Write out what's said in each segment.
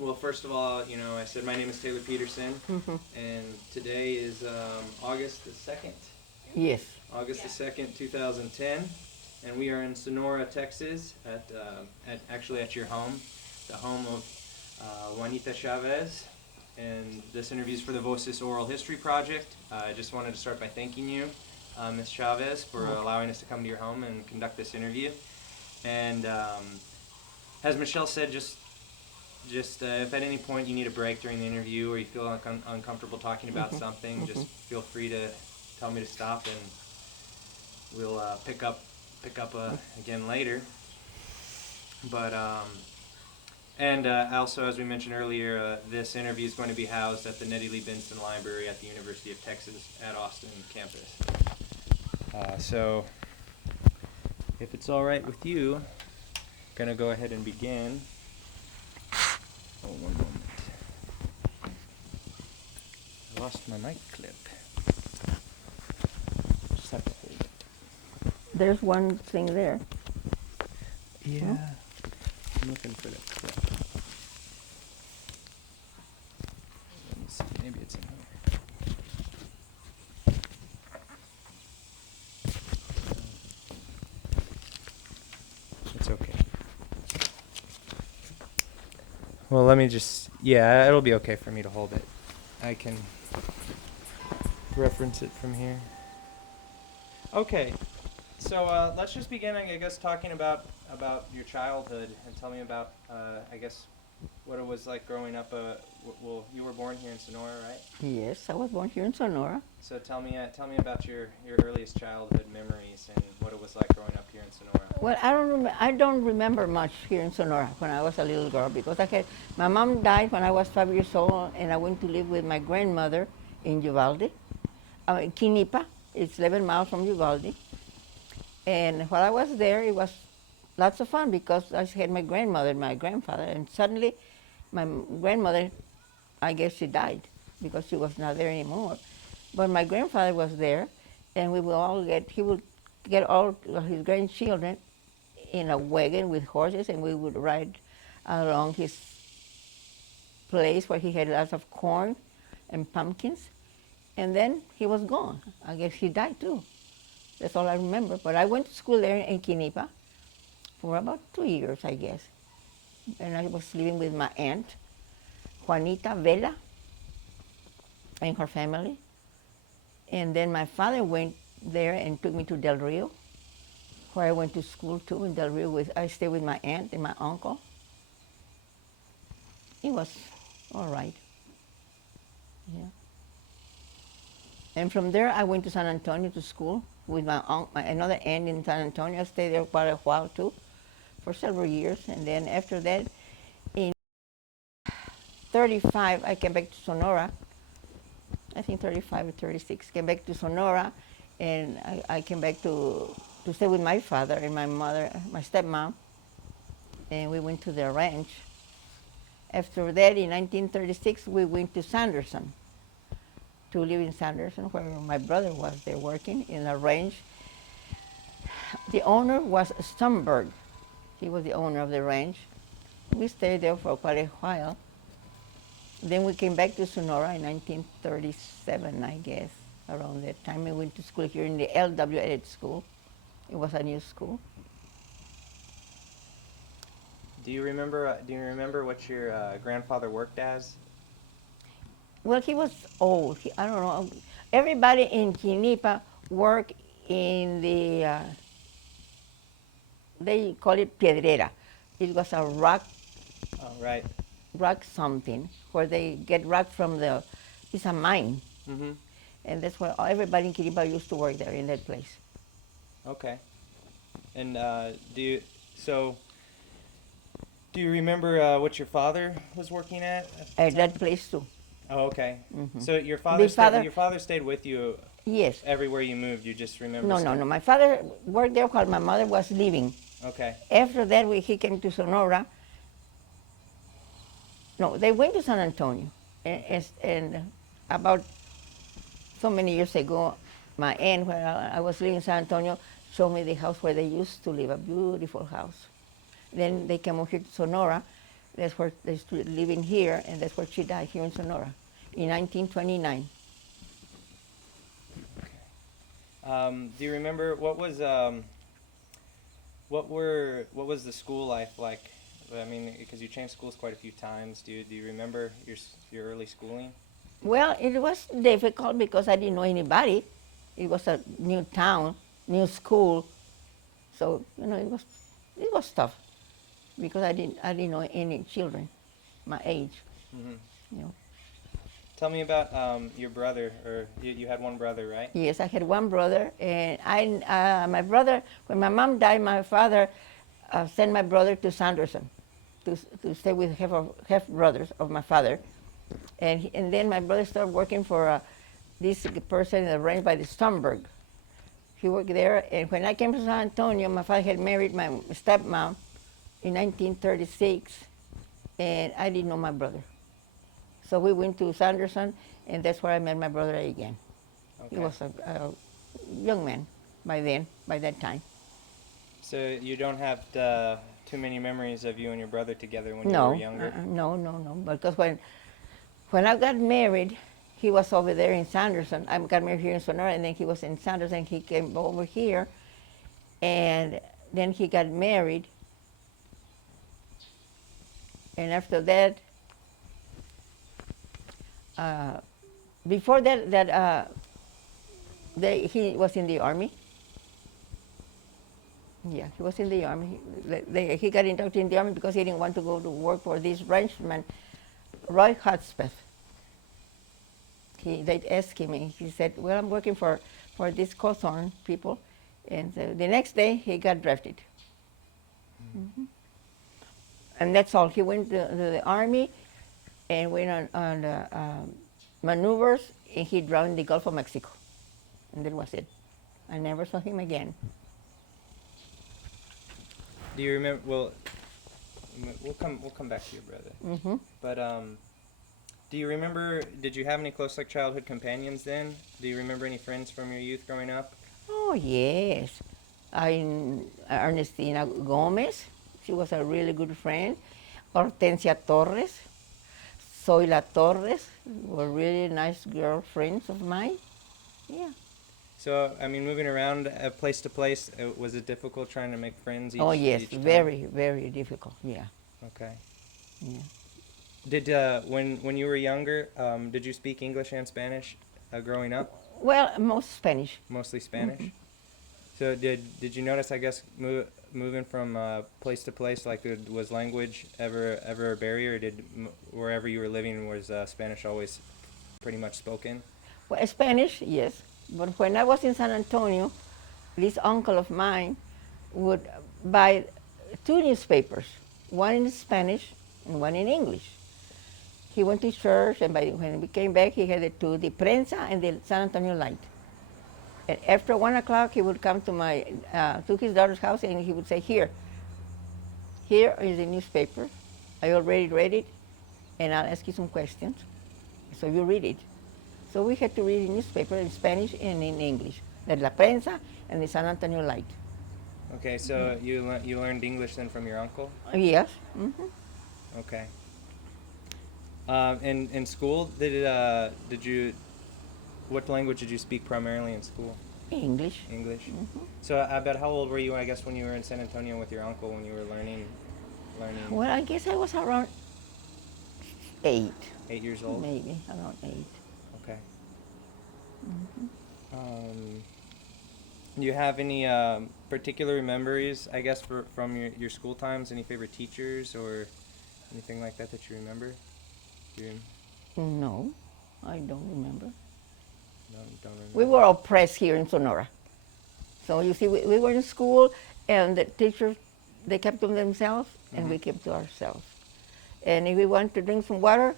Well, first of all, I said my name is Taylor Peterson, and today is August the 2nd. Yes. August the 2nd, 2010, and we are in Sonora, Texas, actually at your home, the home of Juanita Chavez, and this interview is for the Voces Oral History Project. I just wanted to start by thanking you, Ms. Chavez, for allowing us to come to your home and conduct this interview. And as Michelle said, just if at any point you need a break during the interview or you feel uncomfortable talking about something, just feel free to tell me to stop, and we'll pick up again later. But and also, as we mentioned earlier, this interview is going to be housed at the Nettie Lee Benson Library at the University of Texas at Austin campus. So, if it's all right with you, I'm gonna go ahead and begin. Oh, one moment. I lost my mic clip. Just have to hold it. There's one thing there. Yeah. I'm looking for the clip. Let me see. Maybe it's in here. It's okay. Well, let me it'll be okay for me to hold it. I can reference it from here. Okay, so let's just begin, I guess, talking about your childhood, and tell me about, I guess, what it was like growing up. Well, you were born here in Sonora, right? Yes, I was born here in Sonora. So tell me about your earliest childhood memories and what it was like growing up here in Sonora. Well, I don't remember much here in Sonora when I was a little girl because my mom died when I was 5 years old, and I went to live with my grandmother in Uvalde, Quinipa. It's 11 miles from Uvalde. And while I was there, it was lots of fun because I had my grandmother and my grandfather, and suddenly my grandmother, I guess she died because she was not there anymore. But my grandfather was there, and he would get all of his grandchildren in a wagon with horses, and we would ride along his place where he had lots of corn and pumpkins. And then he was gone. I guess he died too. That's all I remember. But I went to school there in Quinipa for about 2 years, I guess. And I was living with my aunt, Juanita Vela, and her family. And then my father went there and took me to Del Rio, where I went to school too in Del Rio. I stayed with my aunt and my uncle. It was all right. Yeah. And from there, I went to San Antonio to school with another aunt in San Antonio. I stayed there quite a while too, for several years. And then after that, in 35, I came back to Sonora. I think 35 or 36, came back to Sonora, and I came back to stay with my father and my mother, my stepmom, and we went to the ranch. After that, in 1936, we went to Sanderson, to live in Sanderson, where my brother was there working in a ranch. The owner was Stumberg. He was the owner of the ranch. We stayed there for quite a while. Then we came back to Sonora in 1937, I guess, around that time. We went to school here in the L.W. Edit School. It was a new school. Do you remember what your grandfather worked as? Well, he was old. I don't know. Everybody in Quinipa worked in the, they call it piedrera. It was a rock. Oh, right. Rock something, where they get rock from it's a mine. Mm-hmm. And that's where everybody in Quinipa used to work there in that place. Okay. And do you remember what your father was working at That place too. Oh, okay. Mm-hmm. So your father stayed with you. Yes. Everywhere you moved, you just remember. No. My father worked there while my mother was living. Okay. After that, he came to Sonora. No, they went to San Antonio, and about so many years ago, my aunt, where I was living in San Antonio, showed me the house where they used to live, a beautiful house. Then they came over here to Sonora That's where they started living here, and that's where she died, here in Sonora, in 1929. Do you remember what was the school life like? I mean, because you changed schools quite a few times. Do you remember your early schooling? Well, it was difficult because I didn't know anybody. It was a new town, new school, so it was tough because I didn't know any children my age. Mm-hmm. You know. Tell me about your brother, or you had one brother, right? Yes, I had one brother, and my brother, when my mom died, my father sent my brother to Sanderson to stay with half brothers of my father, and then my brother started working for this person in the ranch by the Stomberg. He worked there, and when I came to San Antonio, my father had married my stepmom in 1936, and I didn't know my brother. So we went to Sanderson, and that's where I met my brother again. Okay. He was a young man by that time. So you don't have too many memories of you and your brother together when you No, were younger? no. Because when I got married, he was over there in Sanderson. I got married here in Sonora, and then he was in Sanderson. He came over here, and then he got married. And after that, before he was in the army. Yeah, he was in the army. He got inducted in the army because he didn't want to go to work for this ranchman, Roy Hudspeth. They asked him, and he said, "Well, I'm working for these Cawthorn people," and so the next day he got drafted. Mm-hmm. And that's all. He went to the army and went on maneuvers, and he drowned in the Gulf of Mexico, and that was it. I never saw him again. Do you remember? Well, we'll come back to your brother. Mm-hmm. But do you remember? Did you have any close childhood companions then? Do you remember any friends from your youth growing up? Oh yes, Ernestina Gomez. She was a really good friend. Hortensia Torres, Zoila Torres were really nice girlfriends of mine. Yeah. So, I mean, moving around place to place, was it difficult trying to make friends each Oh yes, each time? very, very difficult. Yeah. Okay. Yeah. Did when you were younger, did you speak English and Spanish growing up? Well, most Spanish. Mostly Spanish. Mhm. So did you notice? I guess moving from place to place, like was language ever a barrier? Or did wherever you were living was Spanish always pretty much spoken? Well, Spanish, yes. But when I was in San Antonio, this uncle of mine would buy two newspapers, one in Spanish and one in English. He went to church, and when we came back, he had the two, the Prensa and the San Antonio Light. And after 1 o'clock, he would come to his daughter's house, and he would say, here is the newspaper. I already read it, and I'll ask you some questions. So you read it. So we had to read the newspaper in Spanish and in English, the La Prensa and the San Antonio Light. Okay, so you learned English then from your uncle? Yes. Mm-hmm. Okay. In school, did you? What language did you speak primarily in school? English. English. Mm-hmm. So I bet how old were you? I guess when you were in San Antonio with your uncle when you were learning. Well, I guess I was around 8. 8 years old. Maybe around 8. Okay. Mm-hmm. Do you have any particular memories? I guess from your school times. Any favorite teachers or anything like that you remember? No, I don't remember. No, don't remember. We were oppressed here in Sonora. So you see, we were in school, and the teachers, they kept to themselves, and we kept to ourselves. And if we wanted to drink some water,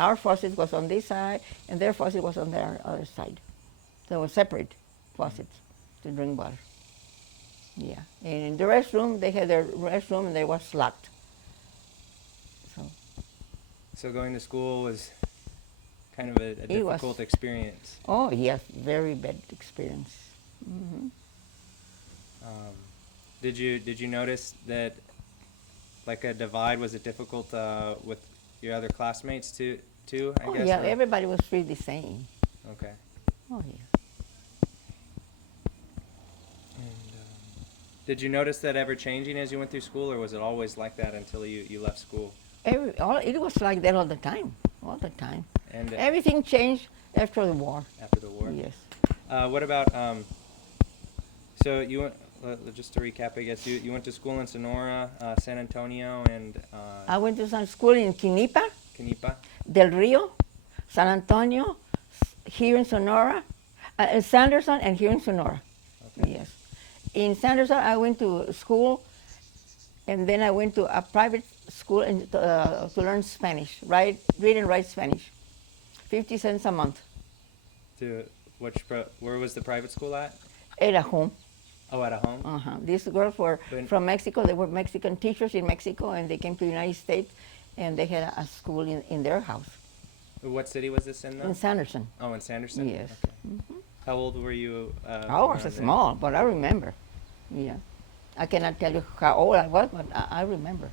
our faucet was on this side, and their faucet was on the other side. So it was separate faucets to drink water. Yeah. And in the restroom, they had their restroom, and they was locked. So going to school was kind of a difficult experience. Oh, yes, very bad experience. Mm-hmm. Did you notice that like a divide? Was it difficult with your other classmates too? I Oh guess. yeah, or- everybody was treated the same. Okay. Oh yeah. And, did you notice that ever changing as you went through school, or was it always like that until you left school? It was like that all the time, all the time. And Everything changed after the war. after the war? Yes. What about, so you went, just to recap, I guess, you went to school in Sonora, San Antonio, and I went to some school in Quinipa, Canipa? Del Rio, San Antonio, here in Sonora, in Sanderson, and here in Sonora. Okay. Yes. In Sanderson, I went to school, and then I went to a private school to learn Spanish, read and write Spanish. 50 cents a month. To where was the private school at? At a home. Oh, at a home? Uh-huh. These girls were But- from Mexico. They were Mexican teachers in Mexico, and they came to the United States, and they had a school in their house What city was this in, though? in Sanderson. Oh, in Sanderson? Yes. Okay. How old were you? I was around then? small, but I remember. Yeah. I cannot tell you how old I was, but I remember.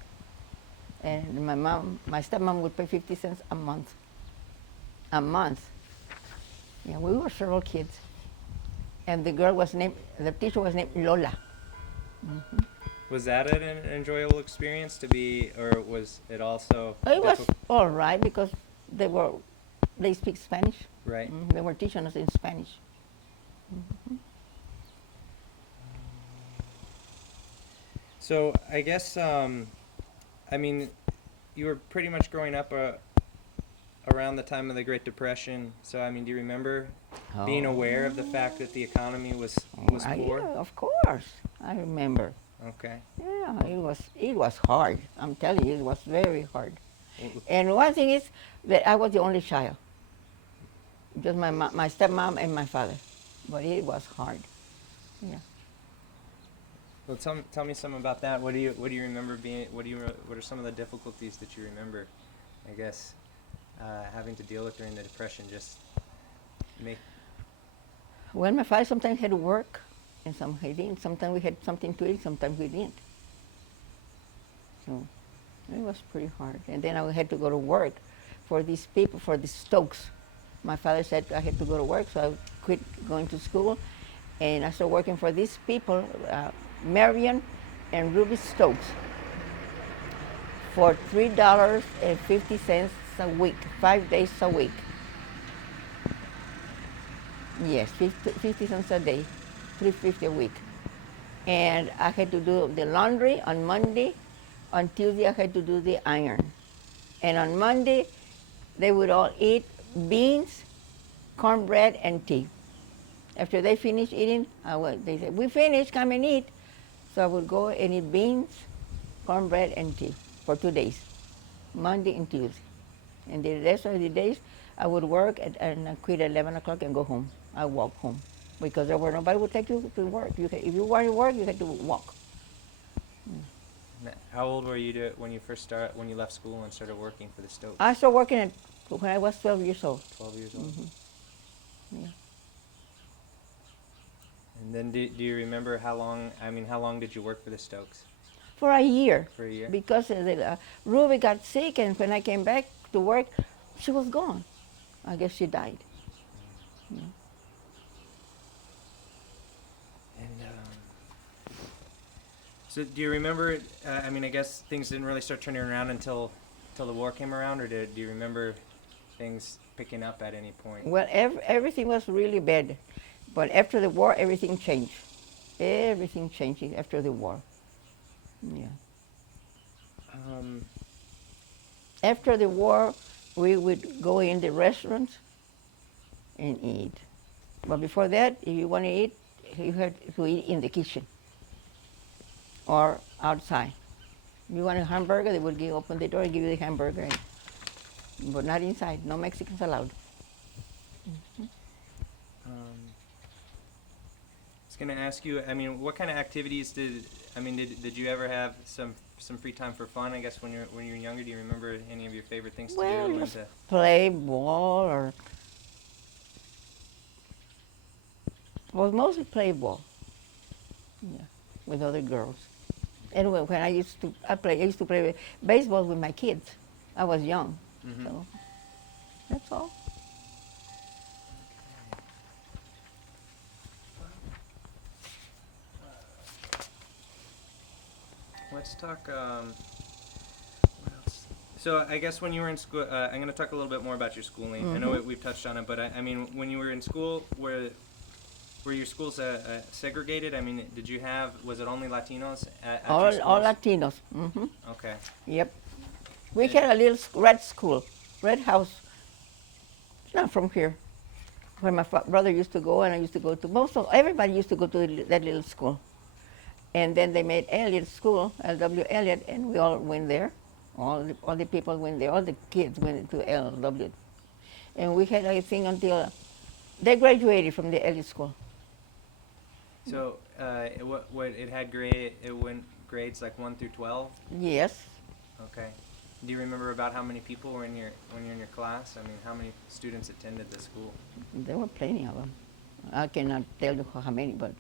And my stepmom would pay 50 cents a month. A month. Yeah, we were several kids. And the teacher was named Lola. Was that an enjoyable experience to be, or was it also? It was difficult? all right because they speak Spanish. Right. They were teaching us in Spanish. So I guess, I mean, you were pretty much growing up around the time of the Great Depression. So I mean, do you remember being aware of the fact that the economy was poor? Yeah, of course. I remember. Okay. Yeah, it was hard. I'm telling you, it was very hard. Well, And one thing is that I was the only child. Just my stepmom and my father. But it was hard. Yeah. Well, tell me some about that. What do you remember being? What are some of the difficulties that you remember? I guess having to deal with during the Depression. Just make. Well, my father sometimes had to work, and sometimes he didn't. Sometimes we had something to eat, sometimes we didn't. So it was pretty hard. And then I had to go to work for these people, for the Stokes. My father said I had to go to work, so I quit going to school, and I started working for these people, Marion and Ruby Stokes, for $3.50 a week, 5 days a week. Yes, 50 cents a day, $3.50 a week. And I had to do the laundry on Monday. On Tuesday, I had to do the iron. And on Monday, they would all eat beans, cornbread, and tea. After they finished eating, they said, "We finished, come and eat." So I would go and eat beans, cornbread, and tea for 2 days, Monday and Tuesday. And the rest of the days, I would work and I quit at 11 o'clock and go home. I walk home because nobody would take you to work. If you want to work, you had to walk. How old were you when you left school and started working for the Stokes? I started working when I was 12 years old. 12 years old. Yeah. And then do you remember how long did you work for the Stokes? For a year. For a year? Because Ruby got sick, and when I came back to work, she was gone. I guess she died. Yeah. And so do you remember, I guess things didn't really start turning around until the war came around, or do you remember things picking up at any point? Well, everything was really bad. But after the war, everything changed. Everything changed after the war. Yeah. After the war, we would go in the restaurants and eat. But before that, if you want to eat, you had to eat in the kitchen or outside. If you want a hamburger, they would open the door and give you the hamburger, but not inside. No Mexicans allowed. I was going to ask you, what kind of activities did you ever have some free time for fun? I guess when you were younger, do you remember any of your favorite things to Well, do? just play ball mostly play ball. Yeah, with other girls. And when I used to play baseball with my kids. I was young, so that's all. Let's talk. What else? So I guess when you were in school, I'm going to talk a little bit more about your schooling. I know we've touched on it, but I mean, when you were in school, were your schools segregated? I mean, was it only Latinos at your schools? All Latinos. Okay. Yep. We had a little red school, red house. It's not from here. Where my brother used to go, and I used to go to. Everybody used to go to that little school. And then they made Elliott School, L.W. Elliott, and we all went there. All the people went there. All the kids went to L.W. And we had, I think, until they graduated from the Elliott School. So it went grades like 1 through 12. Yes. Okay. Do you remember about how many people were when you're in your class? I mean, how many students attended the school? There were plenty of them. I cannot tell you how many, but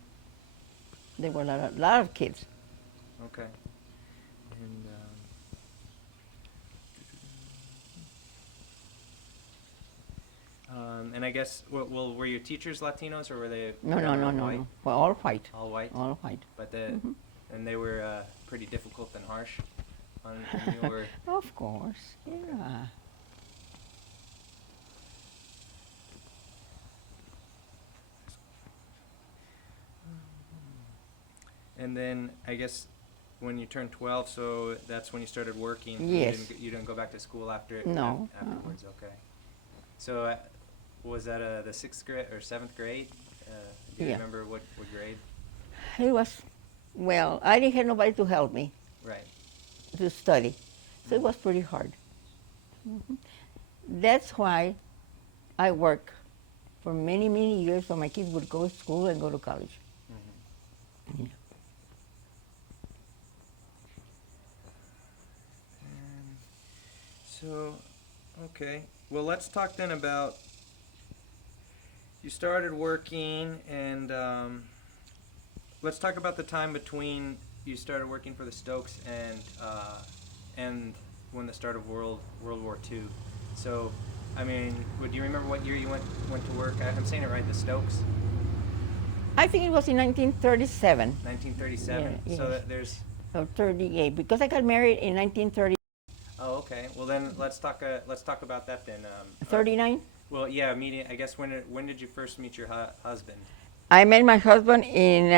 there were a lot of kids. Okay. And I guess, well, were your teachers Latinos or were they? No. White? Well, all white. All white. All white. But and they were pretty difficult and harsh on you, or? Of course. Yeah. And then I guess when you turned 12, so that's when you started working. Yes. You didn't go back to school after. No. Afterwards, okay. So was that the 6th grade or 7th grade? Do you remember what grade? It was, well, I didn't have nobody to help me. Right. To study, so it was pretty hard. That's why I worked for many, many years so my kids would go to school and go to college. Yeah. So, okay. Well, let's talk then about, you started working, and let's talk about the time between you started working for the Stokes and when the start of World War II. So, I mean, do you remember what year you went to work? I'm saying it right, the Stokes? I think it was in 1937. 1937. Yeah, so yes. there's. Or 38, because I got married in 1930. Oh, okay. Well, then let's talk about that then. 39. Well, yeah, meeting. I guess when did you first meet your husband? I met my husband in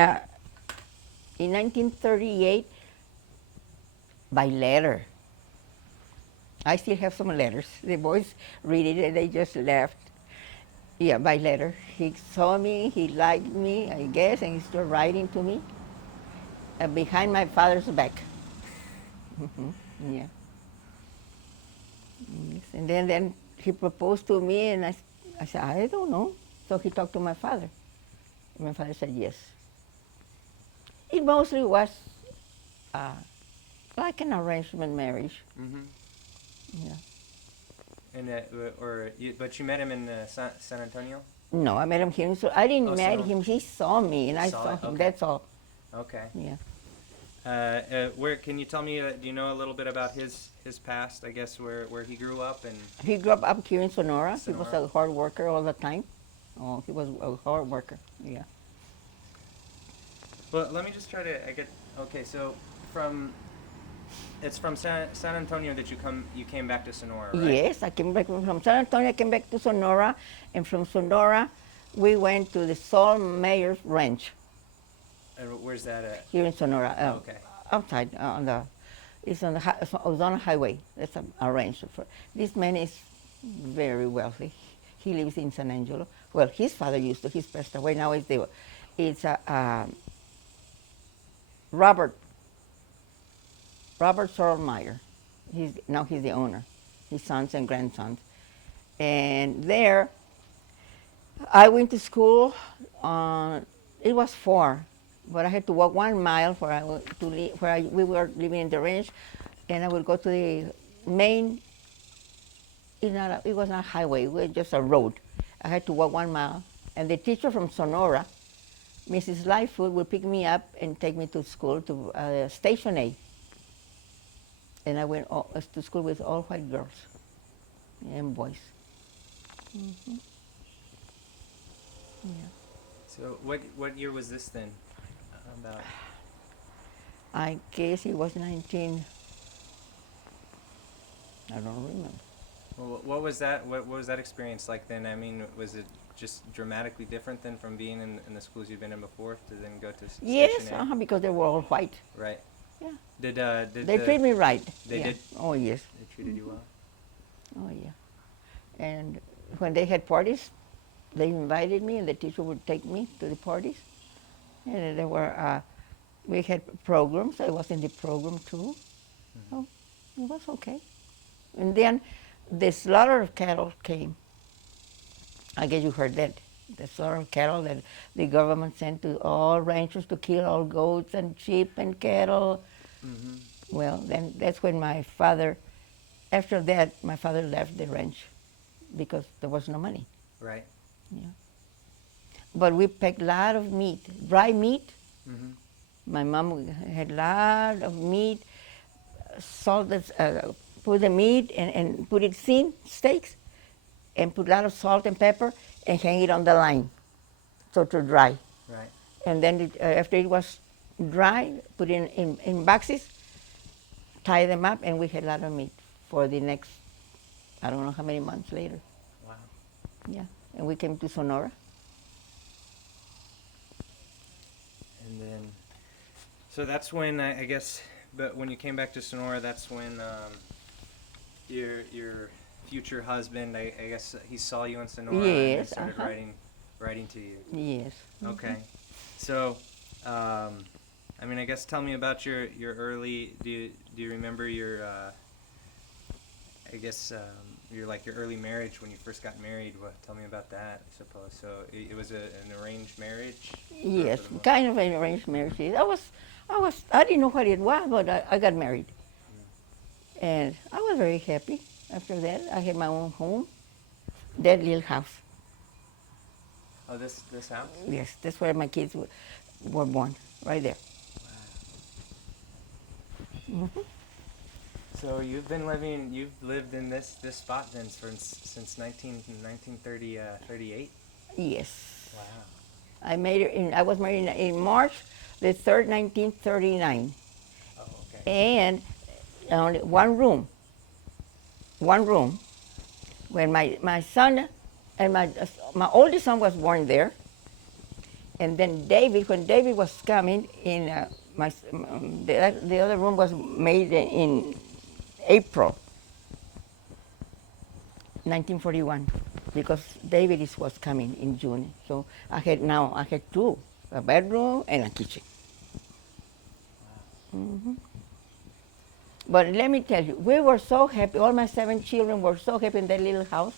1938 by letter. I still have some letters. The boys read it and they just laughed. Yeah, by letter. He saw me, he liked me, I guess, and he started writing to me behind my father's back. Yeah. Yes. And then he proposed to me, and I said, I don't know. So he talked to my father. My father said yes. It mostly was like an arrangement marriage. Mm-hmm. Yeah. And but you met him in San Antonio? No, I met him here. So I didn't meet him. He saw me, and I saw him. Okay. That's all. Okay. Yeah. Where can you tell me? Do you know a little bit about his past? I guess where he grew up and. He grew up here in Sonora. He was Sonora. a hard worker all the time. Oh, he was a hard worker. Yeah. Well, let me just try to. Okay, so it's from San Antonio that you came back to Sonora, right? Yes, I came back from San Antonio. I came back to Sonora, and from Sonora, we went to the Sol Mayor's Ranch. And where's that at? Here in Sonora. Okay. Outside it's on the Ozona Highway. That's a ranch. This man is very wealthy. He lives in San Angelo. Well, his father used to. He's passed away now. It's Robert Sorlmeyer. He's the owner. His sons and grandsons. And there, I went to school. It was 4. But I had to walk 1 mile we were living in the ranch, and I would go to the main. It was not a highway; it was just a road. I had to walk 1 mile, and the teacher from Sonora Mrs. Lightfoot would pick me up and take me to school, to Station A. And I went to school with all white girls and boys. Hmm. Yeah. So what year was this then? About I guess it was 19, I don't remember. well, what was that? What was that experience like then? I mean, was it just dramatically different than from being in the schools you've been in before to then go to Yes, Station A? because they were all white. Right. Yeah. Did They treat me right. They Yeah. did. Oh, yes. They treated you well. Oh, yeah. And when they had parties, they invited me, and the teacher would take me to the parties. And there were, we had programs. I was in the program too. So it was okay. And then the slaughter of cattle came. I guess you heard that. The slaughter of cattle that the government sent to all ranchers to kill all goats and sheep and cattle. Mm-hmm. Well, then that's when my father, after that, my father left the ranch because there was no money. Right. Yeah. But we packed a lot of meat, dry meat. Mm-hmm. My mom had a lot of meat, salted, put the meat and put it thin, steaks, and put a lot of salt and pepper and hang it on the line so to dry. Right. And then after it was dry, put it in boxes, tie them up, and we had a lot of meat for the next, I don't know how many months later. Wow. Yeah, and we came to Sonora. And then, so that's when I guess. But when you came back to Sonora, that's when your future husband, I guess, he saw you in Sonora and then Yes, started writing to you. Yes. Okay. So, I mean, I guess tell me about your early. Do you remember your? I guess your early marriage when you first got married. Tell me about that. I suppose so. It was an arranged marriage. Yes, kind of an arranged marriage. I didn't know what it was, but I got married. And I was very happy after that. I had my own home, that little house. Oh, this house. Yes, that's where my kids were born, right there. Wow. Hmm. So you've lived in this spot then since 1938. Yes. Wow. I was married in March the 3rd, 1939. Oh, okay. And only one room. When my son and my oldest son was born there. And then when David was coming in, the other room was made in April 1941, because David was coming in June. So I had two, a bedroom and a kitchen. Hmm. But let me tell you, we were so happy. All my 7 children were so happy in that little house.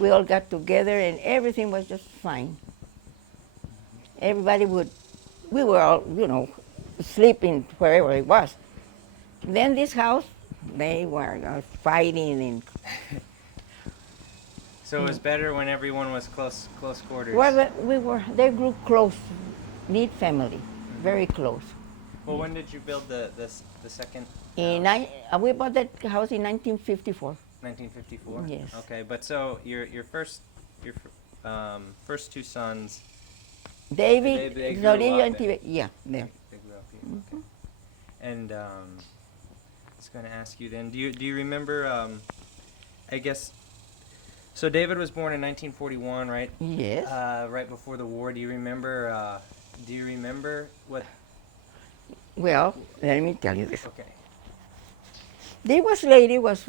We all got together and everything was just fine. We were all, sleeping wherever it was. Then this house, they were fighting and. So it was better when everyone was close quarters. Well, they grew close, neat family, very close. Well, when did you build the second We bought that house in 1954. 1954. Yes. Okay, but so your first 2 sons. David, They grew Zorillo, up and there. Yeah, there. They grew up here. Okay. And I was going to ask you then. Do you remember? I guess. So David was born in 1941, right? Yes. Right before the war. Do you remember? What? Well, let me tell you this. Okay. This lady was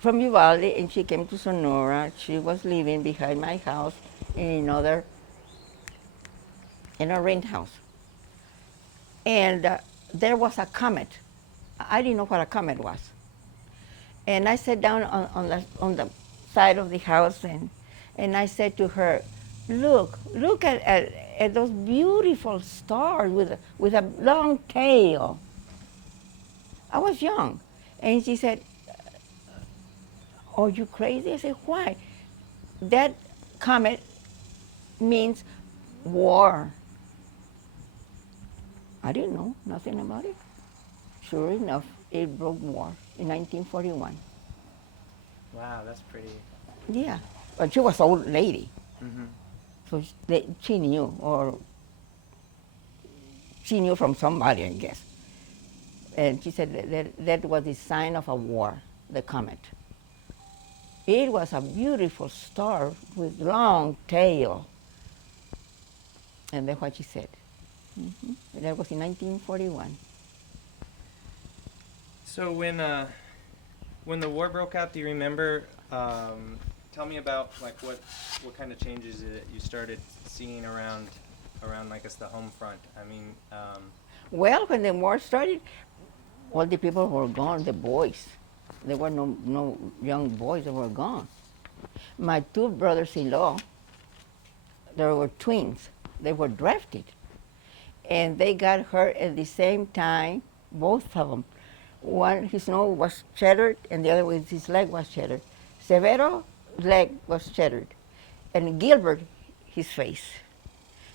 from Uvalde, and she came to Sonora. She was living behind my house in a rent house. And there was a comet. I didn't know what a comet was. And I sat down on the side of the house, and I said to her, look at those beautiful stars with a long tail. I was young. And she said, are you crazy? I said, why? That comet means war. I didn't know nothing about it. Sure enough, it broke war in 1941. Wow, that's pretty. Yeah, but she was an old lady, Mm-hmm. so she knew, or she knew from somebody, I guess. And she said that was the sign of a war, the comet. It was a beautiful star with long tail, and that's what she said. That was in 1941. So when the war broke out, do you remember? Tell me about like what kind of changes that you started seeing around I guess the home front. I mean, Well, when the war started, all the people were gone, the boys. There were no young boys that were gone. My two brothers-in-law, they were twins. They were drafted. And they got hurt at the same time, both of them. One, his nose was shattered, and the other was his leg was shattered. Severo, leg was shattered. And Gilbert, his face.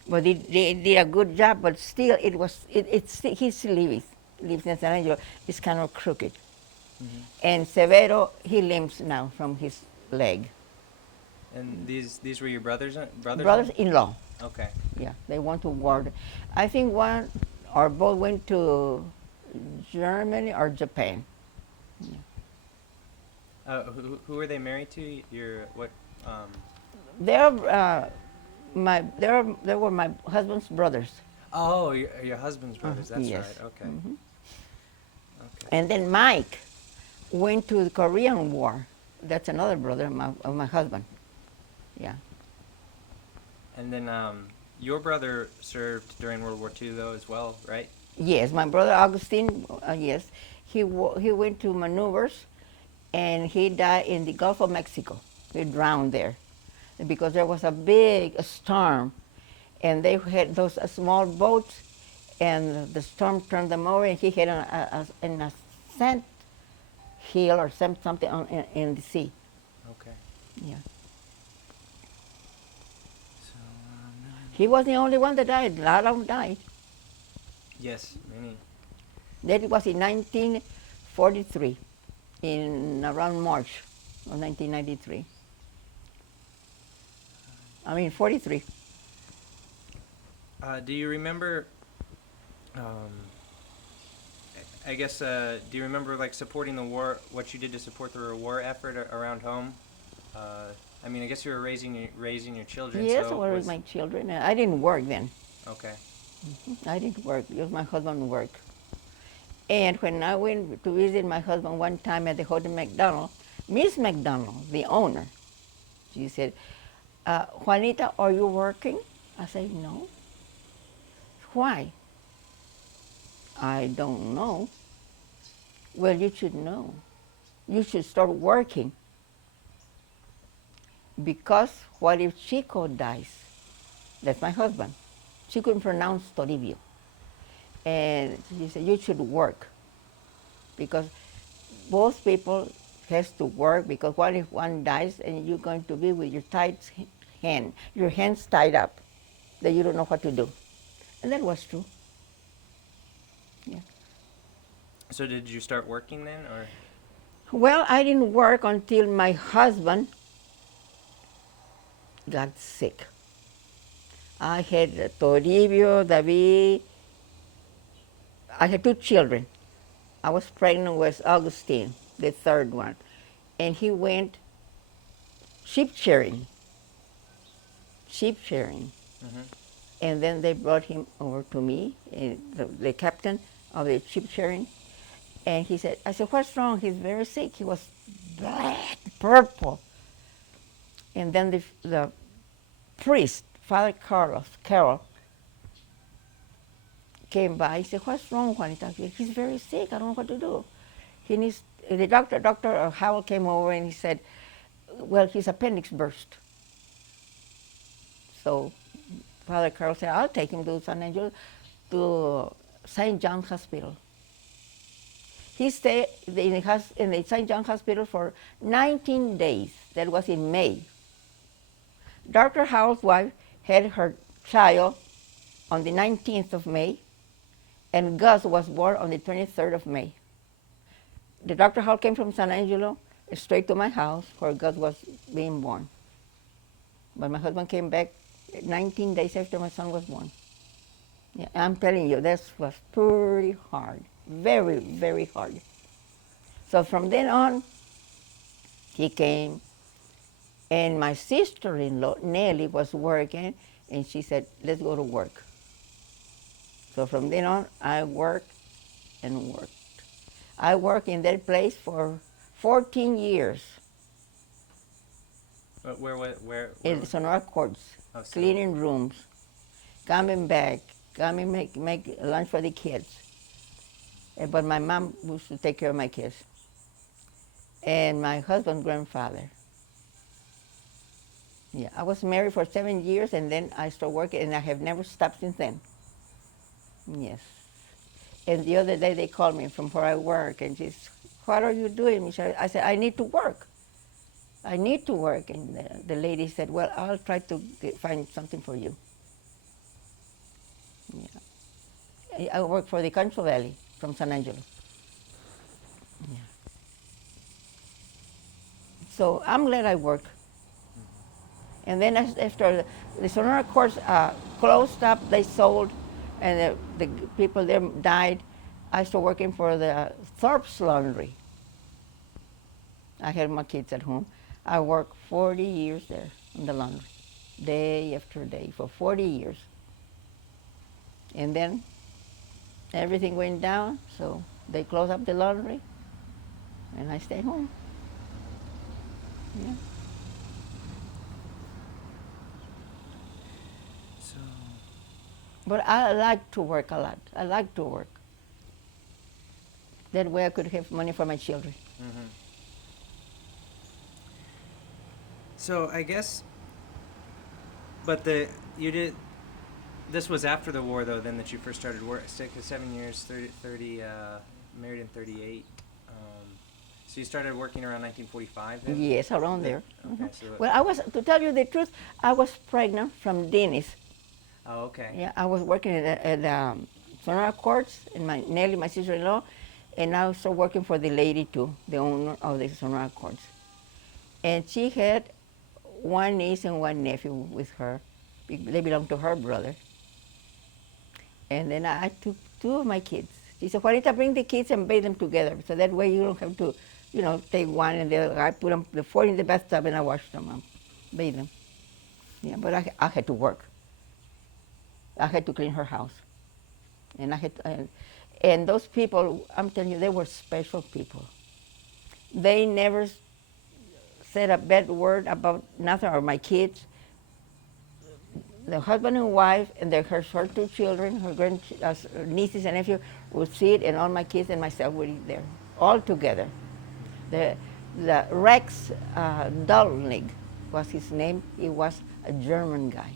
But they did a good job, but still he still lives in San Angelo. It's kind of crooked. mm-hmm. And Severo, he limps now from his leg. And these were your brothers? Brothers-in-law. Okay. Yeah, they went to war. I think one or both went to Germany or Japan. Who were they married to? Your what? They're they were my husband's brothers. Oh, your husband's brothers. That's Yes. right. Okay. Mhm. Okay. And then Mike went to the Korean War. That's another brother of my husband. Yeah. And then your brother served during World War II though as well, right? Yes, my brother Augustine. Yes, he went to maneuvers, and he died in the Gulf of Mexico. He drowned there because there was a big storm, and they had those small boats, and the storm turned them over, and he hit in a sand hill or something in the sea. Okay. Yeah. So He was the only one that died. A lot of them died. yes, many. That was in 1943, in around March of 1993. I mean, 43. Do you remember? I guess. Do you remember like supporting the war? What you did to support the war effort around home? I mean, I guess you were raising your children. Yes, so I was my children. I didn't work then. Okay. I didn't work. It was my husband worked. And when I went to visit my husband one time at the Hotel McDonald, Miss McDonald, the owner, she said, Juanita, are you working? I said, no. Why? I don't know. Well, you should know. You should start working. Because what if Chico dies? That's my husband. She couldn't pronounce Toribio. And she said, you should work. Because both people has to work, because what if one dies and you're going to be with your your hands tied up, that you don't know what to do. And that was true. Yeah. So did you start working then, or? Well, I didn't work until my husband got sick. I had Toribio, David. I had two children. I was pregnant with Augustine, the third one. And he went sheep shearing. Mm-hmm. And then they brought him over to me, the captain of the sheep shearing. And he said, I said, what's wrong? He's very sick. He was black, purple. And then the priest, Father Carol, came by. He said, what's wrong, Juanita? He's very sick. I don't know what to do. He needs, Dr. Howell came over and he said, well, his appendix burst. So Father Carol said, I'll take him to San Angelo, to St. John's Hospital. He stayed in the St. John Hospital for 19 days. That was in May. Dr. Howell's wife had her child on the 19th of May, and Gus was born on the 23rd of May. The Dr. Hall came from San Angelo straight to my house where Gus was being born. But my husband came back 19 days after my son was born. Yeah, I'm telling you, this was pretty hard, very, very hard. So from then on, he came, and my sister-in-law, Nellie, was working, and she said, let's go to work. So from then on, I worked and worked. I worked in that place for 14 years But where in Sonora Courts, Oh, so- cleaning rooms, coming back, coming make lunch for the kids. But my mom used to take care of my kids. And my husband's grandfather. Yeah, I was married for 7 years, and then I started working, and I have never stopped since then. Yes. And the other day they called me from where I work, and she said, what are you doing, Michelle? I said, I need to work. I need to work. And the lady said, well, I'll try to find something for you. Yeah. I work for the Concho Valley from San Angelo. Yeah. So I'm glad I work. And then after the Sonora Courts closed up, they sold, and the people there died, I started working for the Thorpe's Laundry. I had my kids at home. I worked 40 years there in the laundry, day after day, for 40 years. And then everything went down, so they closed up the laundry, and I stayed home. Yeah. So But I like to work a lot. I like to work. That way I could have money for my children. Mm-hmm. So I guess, but this was after the war though, then that you first started work, 7 years, 30 married in 38. So you started working around 1945 then? Yes, around there. Okay, Mhm. so Well, to tell you the truth, I was pregnant from Dennis. Oh, okay. Yeah, I was working at Sonora Courts, and Nellie, my sister-in-law, and I also working for the lady too, the owner of the Sonora Courts. And she had one niece and one nephew with her. They belonged to her brother. And then I took two of my kids. She said, Juanita, bring the kids and bathe them together, so that way you don't have to, take one and the other. I put them, the four in the bathtub, and I washed them up, bathe them. Yeah, but I had to work. I had to clean her house. And and those people, I'm telling you, they were special people. They never said a bad word about nothing, or my kids. The husband and wife and her two children, her nieces and nephews would sit, and all my kids and myself would eat there, all together. The Rex Dolnig was his name. He was a German guy.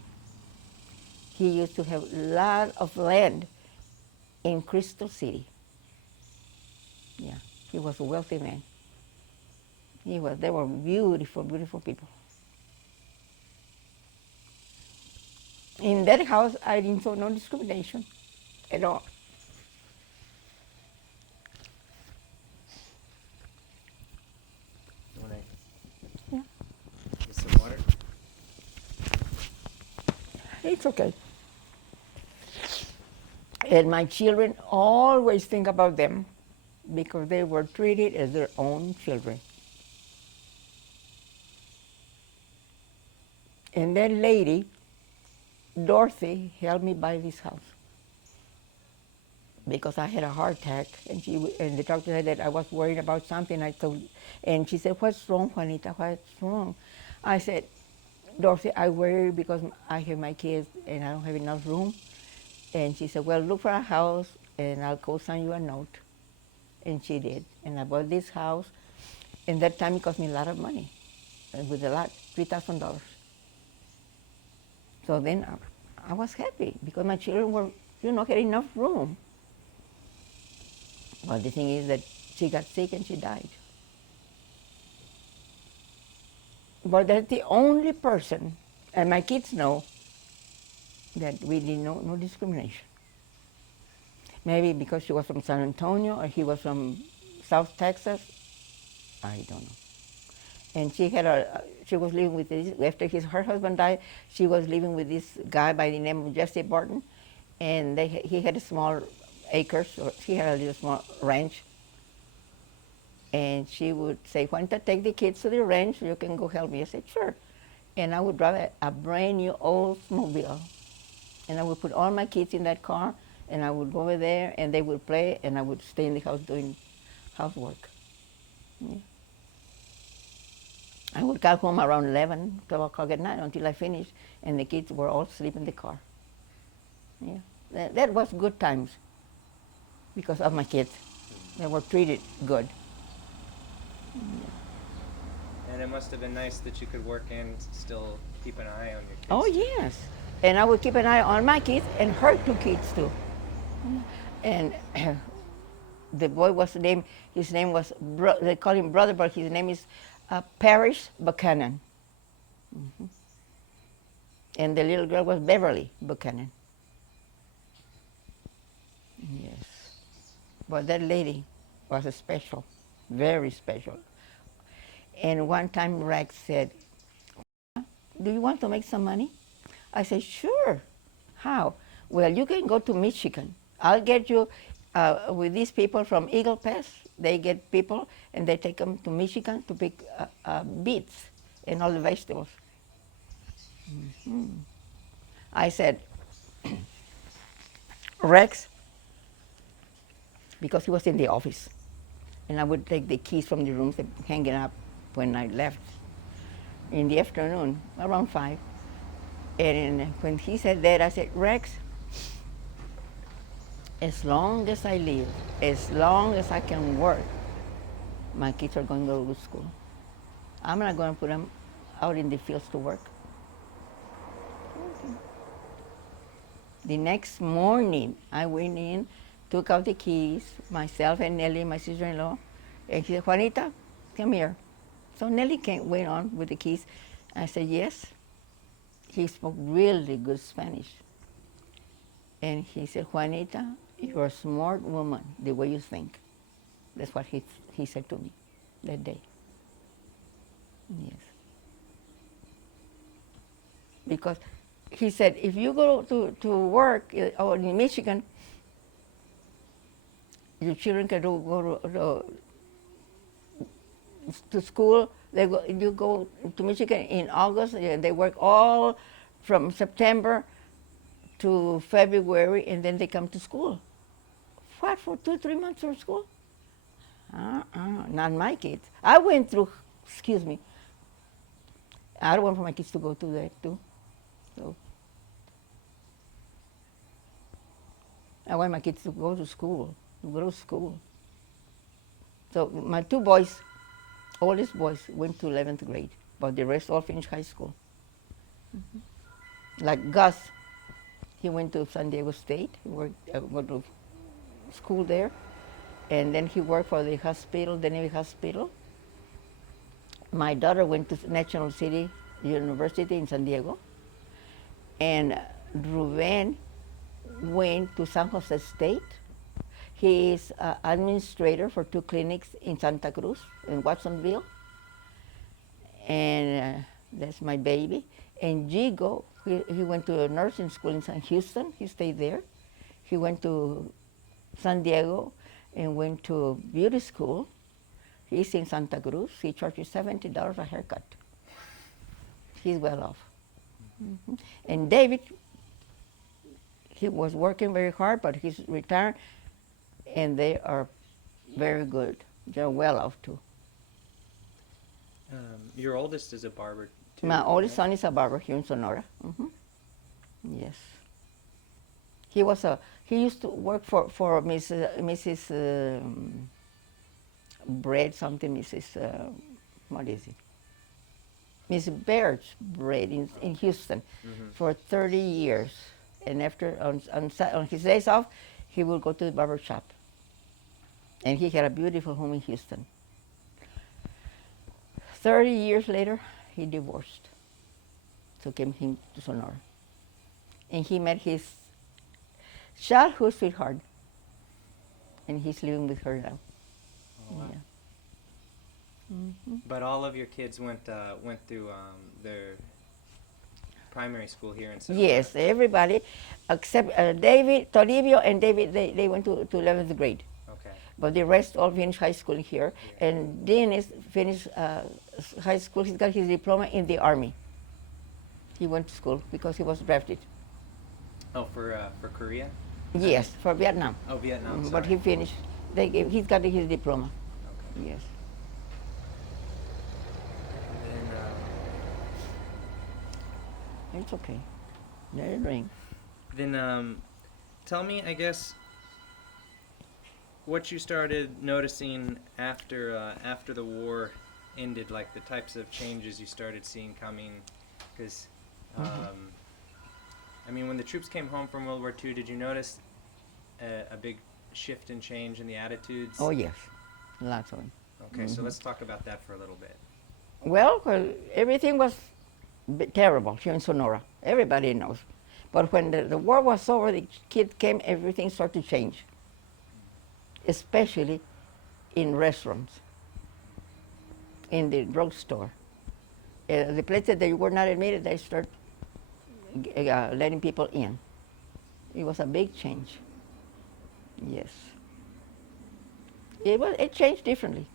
He used to have a lot of land in Crystal City. Yeah, he was a wealthy man. They were beautiful, beautiful people. In that house, I didn't saw no discrimination at all. You want to Yeah. get some water? It's okay. And my children always think about them because they were treated as their own children. And that lady, Dorothy, helped me buy this house because I had a heart attack, and the doctor said that I was worried about something. And she said, "What's wrong, Juanita? What's wrong?" I said, "Dorothy, I worry because I have my kids and I don't have enough room." And she said, "Well, look for a house, and I'll go send you a note." And she did. And I bought this house. And that time it cost me a lot of money. With a lot, $3,000. So then I was happy because my children were, had enough room. But the thing is that she got sick and she died. But that's the only person, and my kids know, that we did no discrimination. Maybe because she was from San Antonio or he was from South Texas. I don't know. And she was living with this, after her husband died, she was living with this guy by the name of Jesse Barton. And he had a small acres, or he had a little small ranch. And she would say, Juanita, take the kids to the ranch so you can go help me. I said, sure. And I would drive a brand new Oldsmobile. And I would put all my kids in that car, and I would go over there, and they would play, and I would stay in the house doing housework. Yeah. I would come home around 11, 12 o'clock at night until I finished, and the kids were all asleep in the car. Yeah, that was good times because of my kids. They were treated good. And it must have been nice that you could work and still keep an eye on your kids. Oh, yes. And I would keep an eye on my kids and her two kids, too. And the boy was named, his name was, they call him brother, but his name is Parrish Buchanan. Mm-hmm. And the little girl was Beverly Buchanan. Yes. But that lady was a special, very special. And one time Rex said, do you want to make some money? I said, sure. How? Well, you can go to Michigan. I'll get you with these people from Eagle Pass. They get people and they take them to Michigan to pick beets and all the vegetables. Mm-hmm. I said, Rex, because he was in the office, and I would take the keys from the rooms and hang it up when I left in the afternoon, around 5. And when he said that, I said, Rex, as long as I live, as long as I can work, my kids are going to go to school. I'm not going to put them out in the fields to work. Okay. The next morning, I went in, took out the keys, myself and Nellie, my sister-in-law, and she said, Juanita, come here. So Nellie went on with the keys. I said, yes. He spoke really good Spanish. And he said, Juanita, you're a smart woman, the way you think. That's what he said to me that day. Yes. Because he said, if you go to work or in Michigan, your children can go to school. You go to Michigan in August, and they work all from September to February, and then they come to school. What, for 2-3 months from school? Not my kids. I went through, excuse me, I don't want for my kids to go through that too. So I want my kids to go to school, So my 2 boys, oldest boys, went to 11th grade, but the rest all finished high school. Mm-hmm. Like Gus, he went to San Diego State, he went to school there, and then he worked for the hospital, the Navy hospital. My daughter went to National City University in San Diego, and Ruben went to San Jose State. He is administrator for 2 clinics in Santa Cruz, in Watsonville, and that's my baby. And Jigo, he went to a nursing school in Houston. He stayed there. He went to San Diego and went to beauty school. He's in Santa Cruz. He charges $70 a haircut. He's well off. Mm-hmm. And David, he was working very hard, but he's retired, and they are very good. They're well off too. Your oldest is a barber too. My oldest son is a barber here in Sonora. Mm-hmm. Yes. He used to work for Mrs. Bread something, what is it? Miss Baird's Bread in Houston for 30 years. And after, on his days off, he would go to the barber shop. And he had a beautiful home in Houston. 30 years later, he divorced. So came him to Sonora. And he met his childhood sweetheart and he's living with her now. Oh, wow. Yeah. Hmm. But all of your kids went through their primary school here in Sonora. Yes, everybody except David, Toribio, and David. They went to 11th grade. Okay. But the rest all finished high school here. Yeah. And Dennis finished high school. He's got his diploma in the Army. He went to school because he was drafted. Oh, for Korea? Yes, for Vietnam. Oh, Vietnam. But Sorry. he finished. He's got his diploma. Okay. Yes. And It's okay. Let it ring. then tell me, I guess, what you started noticing after the war ended, like the types of changes you started seeing coming, because I mean, when the troops came home from World War II, did you notice a big shift and change in the attitudes? Oh, yes. Lots of them. Okay, so let's talk about that for a little bit. Well, everything was terrible here in Sonora. Everybody knows. But when the war was over, the kids came, everything started to change, especially in restaurants, in the drugstore. The places that you were not admitted, they start letting people in. It was a big change. Yes. It changed differently.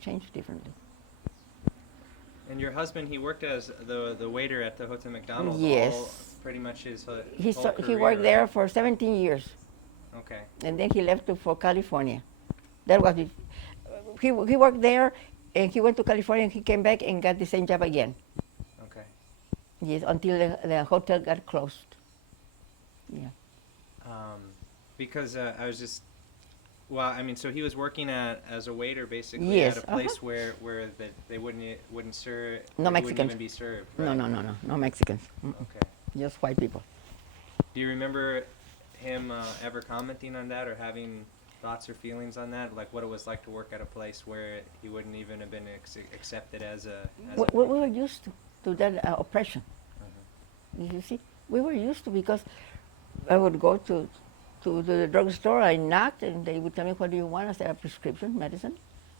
And your husband, he worked as the waiter at the Hotel McDonald's. Yes. All, pretty much his whole He career, worked there right? for 17 years, Okay. and then he left for California. That was it. He worked there, and he went to California, and he came back and got the same job again. Okay. Yes, until the hotel got closed. Yeah. Because I was just, well, I mean, so he was working as a waiter basically Yes, at a place where they wouldn't serve. No or he wouldn't Mexicans. even be served. No, Right? no Mexicans. Mm-mm. Okay. Just white people. Do you remember him ever commenting on that or having thoughts or feelings on that, like what it was like to work at a place where he wouldn't even have been accepted as a? We were used to that oppression. Mhm. You see, we were used to, because I would go to the drugstore. I knocked, and they would tell me, "What do you want?" I said, "A prescription medicine."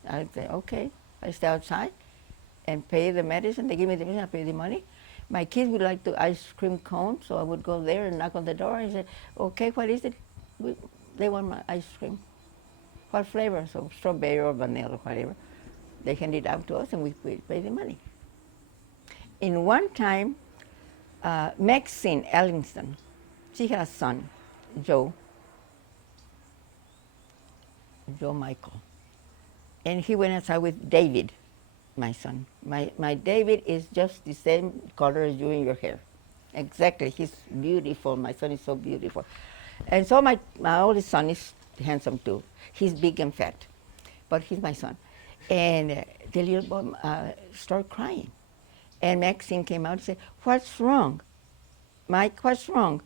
I'd say, "Okay." I stay outside and pay the medicine. They give me the medicine. I pay the money. My kids would like the ice cream cone, so I would go there and knock on the door and say, "Okay, what is it?" They want my ice cream. What flavor? So strawberry or vanilla or whatever. They hand it out to us, and we pay the money. In one time, Maxine Ellingston, she had a son, Joe Michael. And he went outside with David, my son. My David is just the same color as you in your hair. Exactly. He's beautiful. My son is so beautiful. And so my oldest son is handsome too. He's big and fat, but he's my son. And the little boy started crying. And Maxine came out and said, "What's wrong? Mike, what's wrong?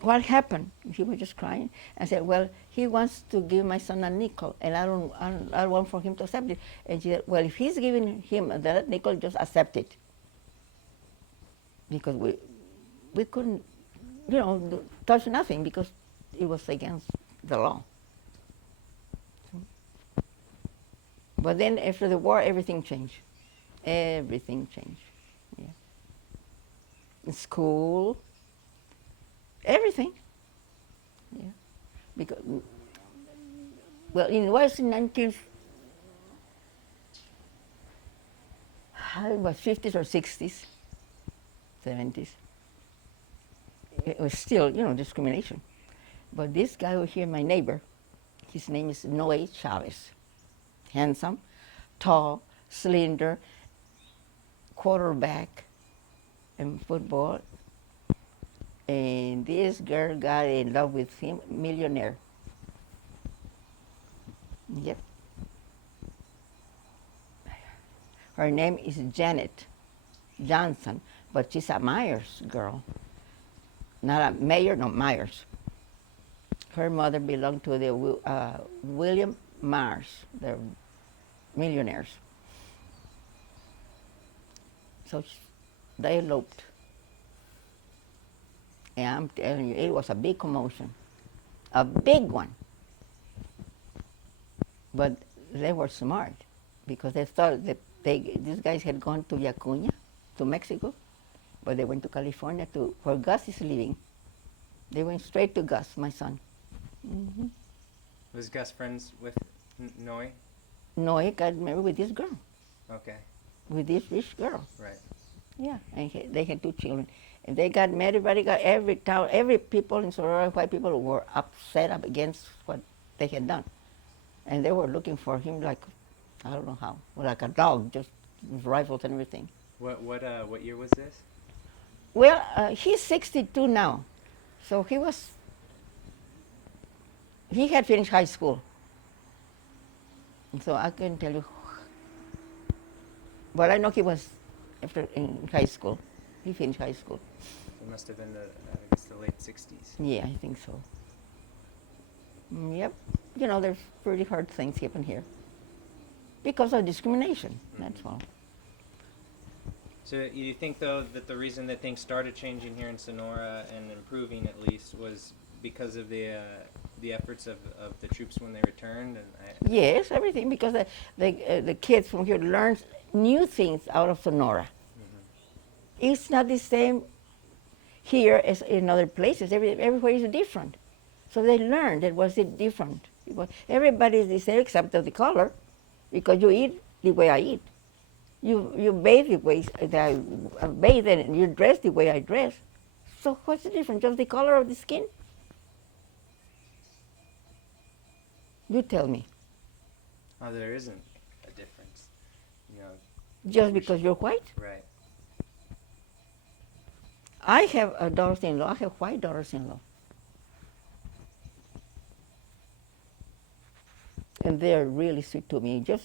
What happened?" He was just crying. I said, "Well, he wants to give my son a nickel, and I don't want for him to accept it." And she said, "Well, if he's giving him that nickel, just accept it." Because we couldn't, touch nothing, because it was against the law. But then after the war, everything changed. Everything changed. Yeah. In school, everything. Yeah. Because, well, it was in 50s or 60s, 70s. It was still, discrimination. But this guy over here, my neighbor, his name is Noe Chavez. Handsome, tall, slender, quarterback in football. And this girl got in love with him, millionaire. Yep. Her name is Janet Johnson, but she's a Myers girl. Not a Mayer, no, Myers. Her mother belonged to the William Myers. They're millionaires. So they eloped. And I'm telling you, it was a big commotion. A big one. But they were smart because they thought that these guys had gone to Vicuña, to Mexico, but they went to California where Gus is living. They went straight to Gus, my son. Mm-hmm. Was Gus friends with Noe? Noe got married with this girl, Okay, with this rich girl. right. Yeah, and they had 2 children. And they got married, every town, every people in Sonora, white people were upset up against what they had done. And they were looking for him like, I don't know how, like a dog, just with rifles and everything. What year was this? Well, he's 62 now. So he had finished high school. So I couldn't tell you. But I know he was in high school. He finished high school. It must have been the late 60s. Yeah, I think so. Yep. You know, there's pretty hard things happen here. Because of discrimination, that's all. So you think, though, that the reason that things started changing here in Sonora and improving at least was because of the efforts of the troops when they returned? Yes, everything, because the kids from here learn new things out of Sonora. Mm-hmm. It's not the same here as in other places. Everywhere is different. So they learned that was it different. Everybody is the same except the color, because you eat the way I eat. You bathe the way that I bathe, and you dress the way I dress. So what's the difference? Just the color of the skin? You tell me. Oh, there isn't a difference. You know. Just because you're white? Right. I have a daughters-in-law. I have white daughters-in-law. And they're really sweet to me. Just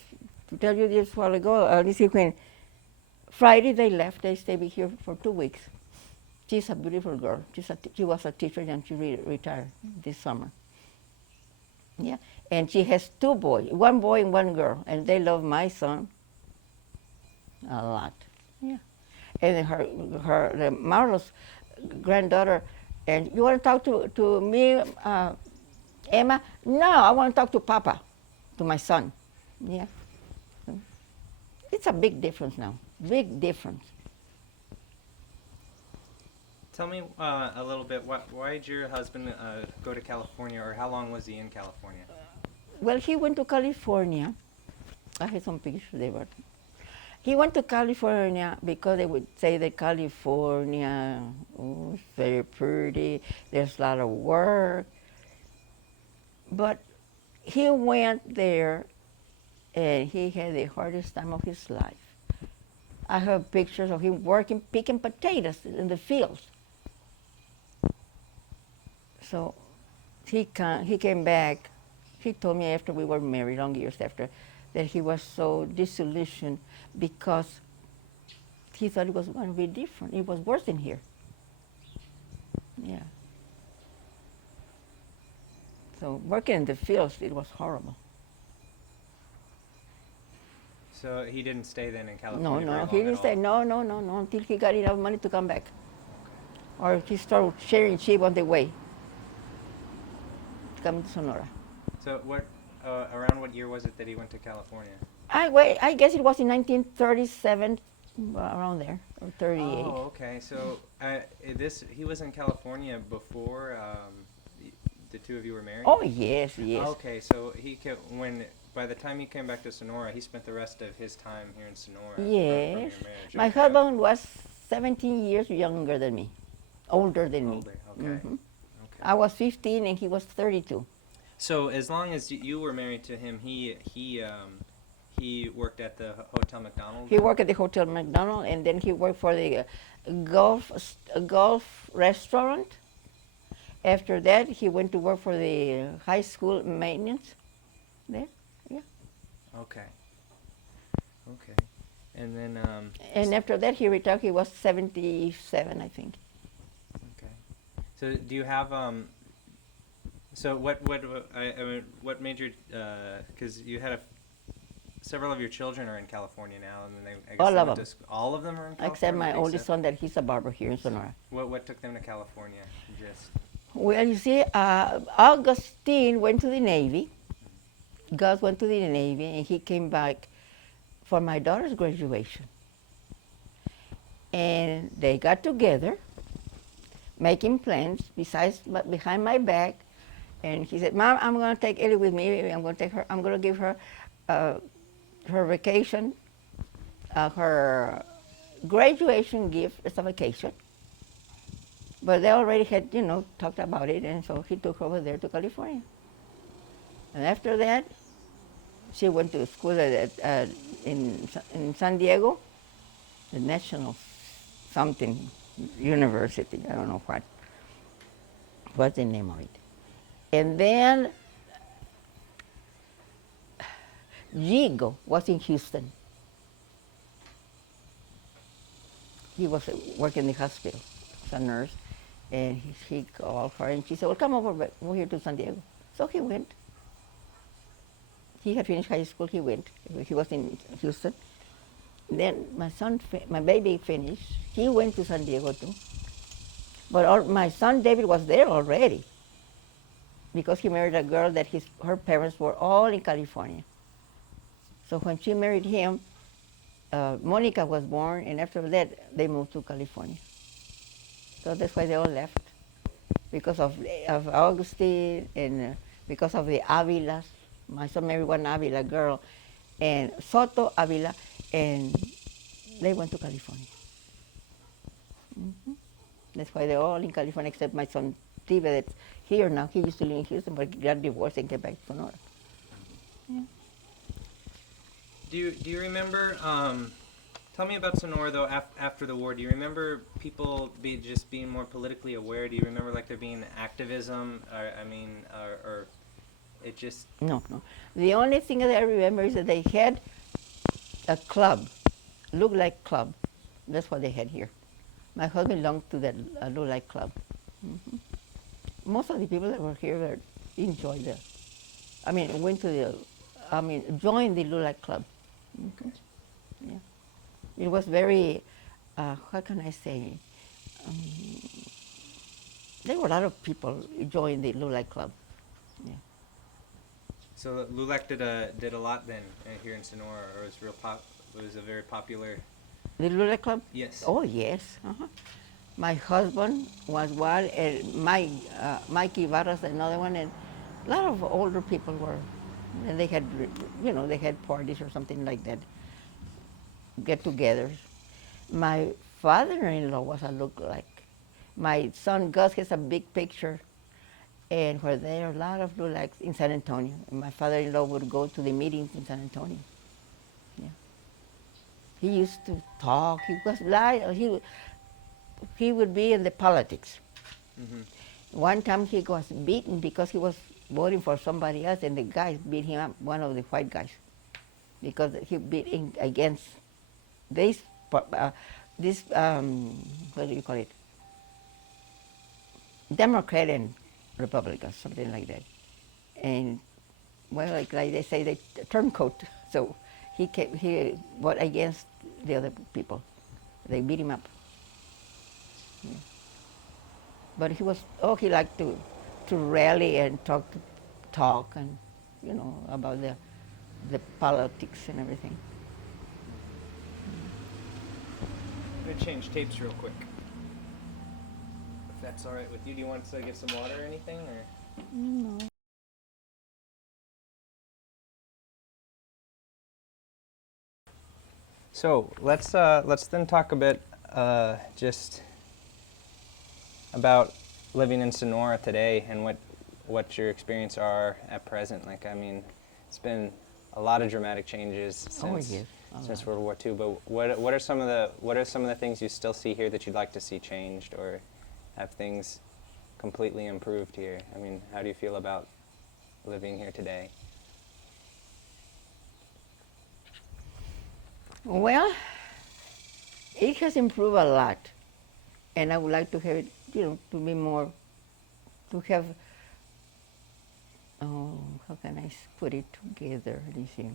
to tell you this a while ago, you see, when Friday they left, they stayed here for 2 weeks. She's a beautiful girl. She was a teacher and she retired this summer. Yeah, and she has 2 boys, 1 boy and 1 girl, and they love my son a lot. Yeah, and the marvelous granddaughter. And you want to talk to me, Emma? No, I want to talk to Papa, to my son. Yeah, it's a big difference now. Big difference. Tell me a little bit, why did your husband go to California, or how long was he in California? Well, he went to California. I have some pictures there, but he went to California because they would say that California is very pretty, there's a lot of work. But he went there and he had the hardest time of his life. I have pictures of him working, picking potatoes in the fields. So he came back. He told me after we were married, long years after, that he was so disillusioned because he thought it was going to be different. It was worse than here. Yeah. So working in the fields, it was horrible. So he didn't stay then in California? No, he didn't stay. No, until he got enough money to come back. Okay. Or he started sharing sheep on the way, coming to Sonora. So around what year was it that he went to California? I guess it was in 1937, around there, or 38. Oh, okay. So he was in California before the 2 of you were married? Oh, yes. Okay, so by the time he came back to Sonora, he spent the rest of his time here in Sonora. Yes. From your marriage. My husband was 17 years younger than me, older than me. Older, okay. Mm-hmm. Okay. I was 15 and he was 32. So as long as you were married to him, he worked at the Hotel McDonald? He worked at the Hotel McDonald, and then he worked for the golf restaurant. After that, he went to work for the high school maintenance there. Yeah. Okay. And then... and after that, he retired. He was 77, I think. Okay. So do you have... So what made your... Because you had several of your children are in California now, and then All of them. All of them are in California? Except my oldest son, that he's a barber here in Sonora. What took them to California? Just... Well, you see, Augustine went to the Navy, Gus went to the Navy, and he came back for my daughter's graduation. And they got together, making plans behind my back. And he said, "Mom, I'm going to take Ellie with me. I'm going to take her. I'm going to give her her vacation, her graduation gift as a vacation." But they already had, talked about it, and so he took her over there to California. And after that, she went to school in San Diego, the National something University. I don't know what's the name of it. And then Gigo was in Houston. He was working in the hospital as a nurse, and he called her, and she said, "Well, come over here to San Diego." So he went. He had finished high school. He went. He was in Houston. Then my baby finished. He went to San Diego too. But my son David was there already, because he married a girl that her parents were all in California. So when she married him, Monica was born, and after that, they moved to California. So that's why they all left, because of Augustine, and because of the Avilas. My son married one Avila girl, and Soto Avila, and they went to California. Mm-hmm. That's why they're all in California, except my son Steve, that's here now. He used to live in Houston, but got divorced and came back to Sonora. Yeah. Do you remember? Tell me about Sonora though. After the war, do you remember people just being more politically aware? Do you remember like there being activism? Or it just No. The only thing that I remember is that they had a club, look like club. That's what they had here. My husband belonged to that look like club. Mm-hmm. Most of the people that were here enjoyed that. Joined the look like club. Mm-hmm. Yeah. It was very, how can I say? There were a lot of people joined the Lulak Club. Yeah. So Lulak did a lot then here in Sonora, or it was a very popular. The Lulak Club? Yes. Oh yes. Uh-huh. My husband was one, and Mikey Barras, another one, and a lot of older people were, and they had, they had parties or something like that, get-togethers. My father-in-law was a look-alike. My son Gus has a big picture, and where there are a lot of look-alikes in San Antonio. And my father-in-law would go to the meetings in San Antonio. Yeah. He used to talk. He was he would be in the politics. Mm-hmm. One time he was beaten because he was voting for somebody else, and the guys beat him up, one of the white guys, because he beat against this, what do you call it? Democrat and Republicans, something like that. And well, like they say, they turncoat. So he voted against the other people. They beat him up. Yeah. But he liked to rally and talk and, about the politics and everything. I'm gonna change tapes real quick. If that's all right with you. Do you want to get some water or anything, or? No. So let's then talk a bit just about living in Sonora today and what your experience are at present. It's been a lot of dramatic changes since World War II. But what are some of the things you still see here that you'd like to see changed, or have things completely improved here? How do you feel about living here today? Well, it has improved a lot, and I would like to have it, to be more, to have, how can I put it together? Let me see.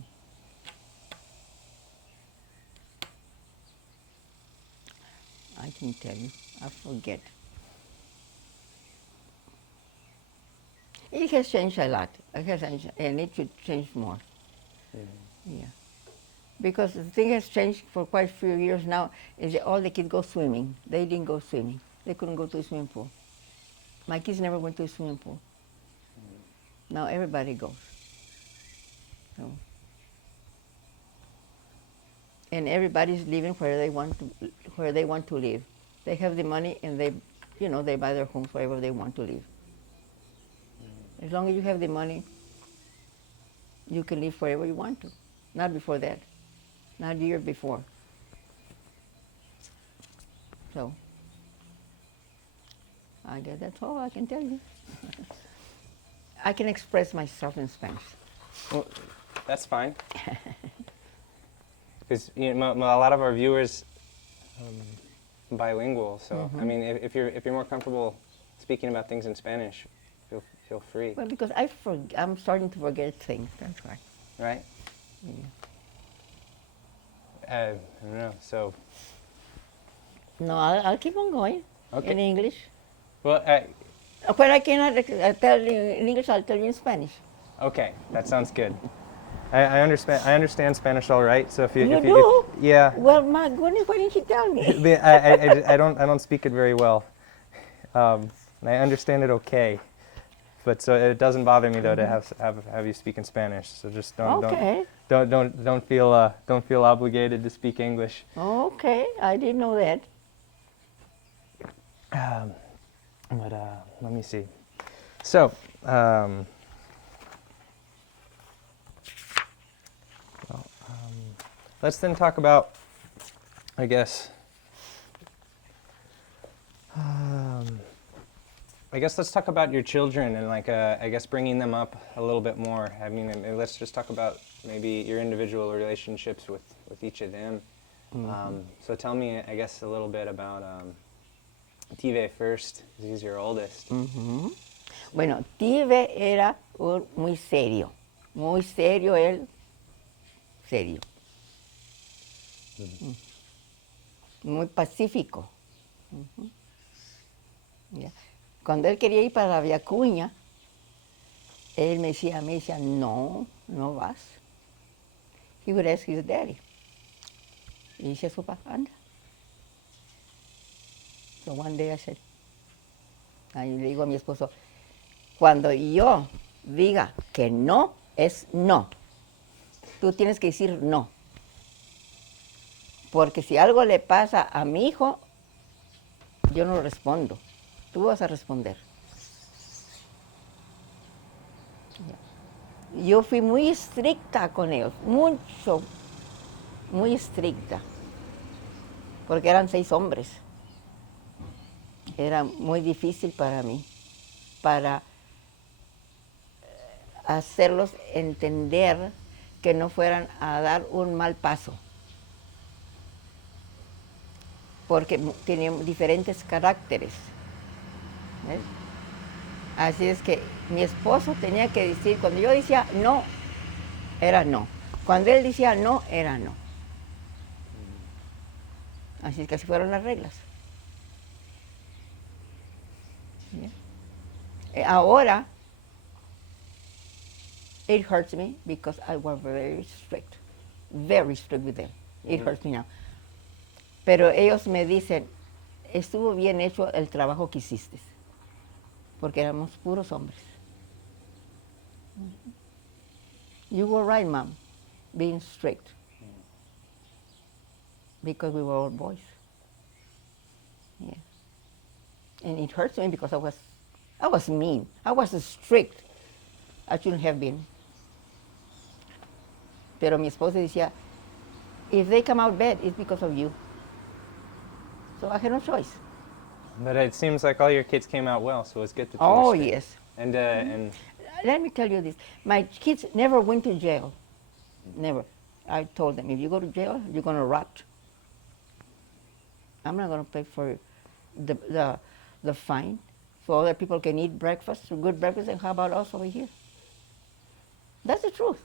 I can tell you, I forget. It has changed a lot. It has changed, and it should change more. Yeah. Because the thing has changed for quite a few years now is that all the kids go swimming. They didn't go swimming. They couldn't go to a swimming pool. My kids never went to a swimming pool. Now everybody goes. So. And everybody's living where they want to live. They have the money and they buy their homes wherever they want to live. As long as you have the money, you can live wherever you want to. Not before that. Not the year before. So, I guess that's all I can tell you. I can express myself in Spanish. Well, that's fine. Because a lot of our viewers bilingual, so I mean, if you're more comfortable speaking about things in Spanish, feel free. Well, because I'm starting to forget things. That's why. Right? Yeah. I don't know. So. No, I'll keep on going in English. Well, When I cannot tell you in English, I'll tell you in Spanish. okay, that sounds good. I understand Spanish all right. So if you do? Yeah. Well, my goodness, why didn't you tell me? I don't speak it very well. And I understand it okay. But so it doesn't bother me though to have you speak in Spanish. So just don't feel obligated to speak English. Okay, I didn't know that. But let me see. So let's then talk about, I guess. Let's talk about your children and I guess bringing them up a little bit more. I mean, let's just talk about maybe your individual relationships with each of them. So tell me, I guess, a little bit about Tive first, because he's your oldest. Bueno, Tive era muy serio él, serio. Muy pacífico. Yeah. Cuando él quería ir para la Viacuña, él me decía, no vas. He would ask his daddy. Y dice a su papá, anda. So one day I said, ahí le digo a mi esposo, cuando yo diga que no, es no. Tú tienes que decir no. Porque si algo le pasa a mi hijo, yo no respondo. Tú vas a responder. Yo fui muy estricta con ellos, muy estricta, porque eran 6 hombres. Era muy difícil para mí, para hacerlos entender que no fueran a dar un mal paso, porque tenían diferentes caracteres. ¿Ves? Así es que mi esposo tenía que decir, cuando yo decía no, era no. Cuando él decía no, era no. Así es que así fueron las reglas. Ahora, it hurts me because I was very strict with them. It hurts me now. Pero ellos me dicen, estuvo bien hecho el trabajo que hiciste, porque éramos puros hombres. You were right, Mom, being strict, because we were all boys. Yeah. And it hurts me because I was mean. I was strict. I shouldn't have been. Pero mi esposa decía, if they come out bad, it's because of you. So I had no choice. But it seems like all your kids came out well, so it's good that you Oh, were strict. yes. And Let me tell you this. My kids never went to jail. Never. I told them, if you go to jail, you're going to rot. I'm not going to pay for the fine so other people can eat breakfast, a good breakfast, and how about us over here? That's the truth.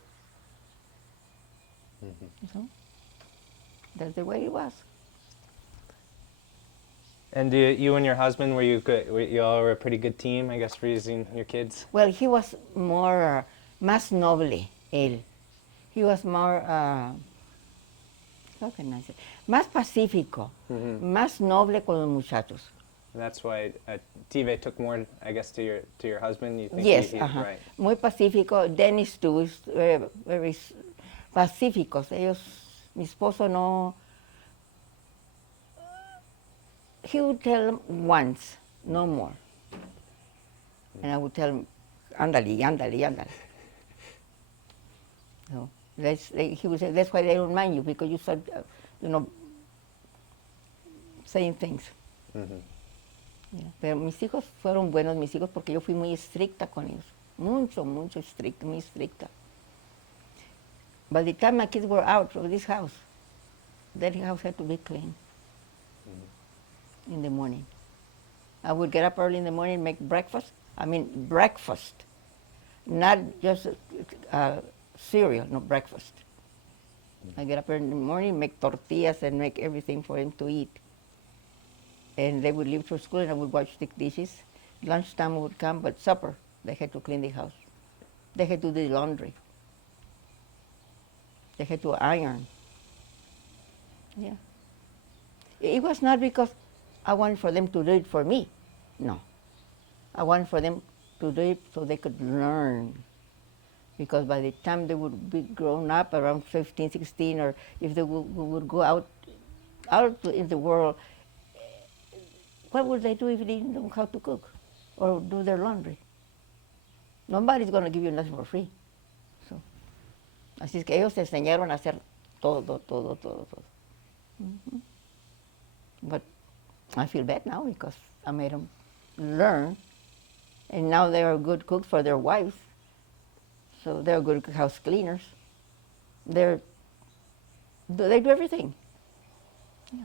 So, that's the way it was. And you and your husband, were you good? You all were a pretty good team, I guess, raising your kids? Well, he was more, más noble, él. He was more, how can I say? Más pacífico, más noble con los muchachos. And that's why Tive took more, I guess, to your husband. You think Yes, right? muy pacífico. Dennis too is very pacíficos. Ellos, mi esposo no. He would tell them once, no more. And I would tell him, ándale, ándale, ándale. No, he would say, that's why they don't mind you, because you start, saying things. Yeah. Pero mis hijos fueron buenos, mis hijos, porque yo fui muy estricta con ellos. Mucho, mucho estricta, muy estricta. By the time my kids were out of this house, that house had to be clean in the morning. I would get up early in the morning and make breakfast. I mean, breakfast. Not just cereal, no, breakfast. I get up early in the morning, make tortillas, and make everything for them to eat. And they would leave for school, and I would wash the dishes. Lunchtime would come, but supper, they had to clean the house. They had to do the laundry. They had to iron. Yeah. It was not because I wanted for them to do it for me. No. I wanted for them to do it so they could learn. Because by the time they would be grown up, around 15, 16, or if they would go out in the world, what would they do if they didn't know how to cook or do their laundry? Nobody's going to give you nothing for free. So, así es que ellos se enseñaron a hacer todo, todo, todo, todo. But I feel bad now because I made them learn, and now they are good cooks for their wives. So they're good house cleaners. They do everything. Yeah.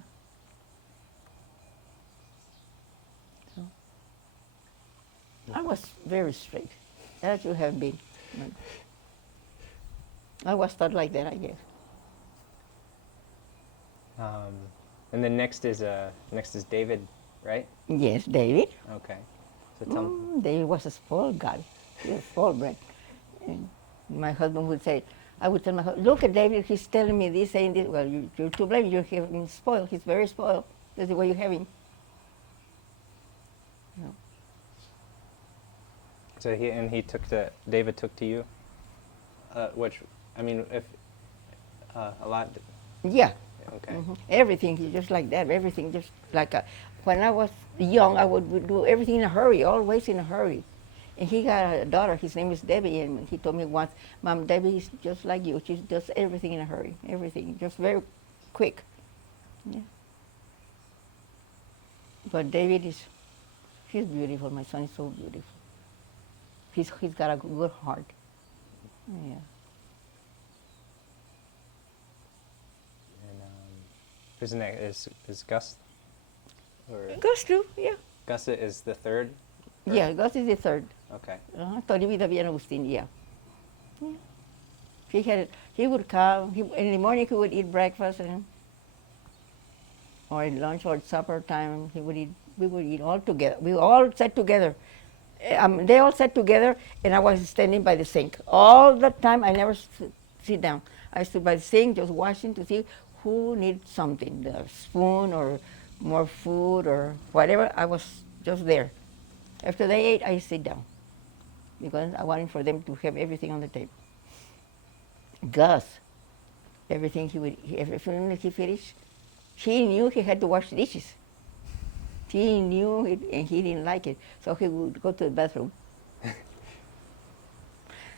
So I was very strict, as you have been. But I was taught like that, I guess. And then next is David, right? Yes, David. Okay. So tell me. David was a spoiled guy. He was spoiled brat. And my husband would say, I would tell my husband, look at David, he's telling me this, saying this. Well, you're to blame, you're having spoiled. He's very spoiled. That's the way you have him. No. So David took to you, which, I mean, if a lot. Yeah. Okay. Everything, just like that. Everything, just like when I was young, I would do everything in a hurry, always in a hurry. And he got a daughter, his name is Debbie, and he told me once, Mom, Debbie is just like you. She does everything in a hurry, everything, just very quick. Yeah. But David he's beautiful. My son is so beautiful. He's got a good heart. Yeah. And who's next? Is Gus? Or Gus too, yeah. Gus is the third? Or- Yeah, Gus is the third. Okay. Toribida Bien Agustin, yeah. He would come, in the morning he would eat breakfast, or at lunch or at supper time, we would eat all together. We all sat together. They all sat together, and I was standing by the sink. All the time, I never sit down. I stood by the sink just watching to see who needs something, the spoon or more food or whatever. I was just there. After they ate, I sit down because I wanted for them to have everything on the table. Gus, everything everything he finished, he knew he had to wash the dishes. He knew it, and he didn't like it, so he would go to the bathroom.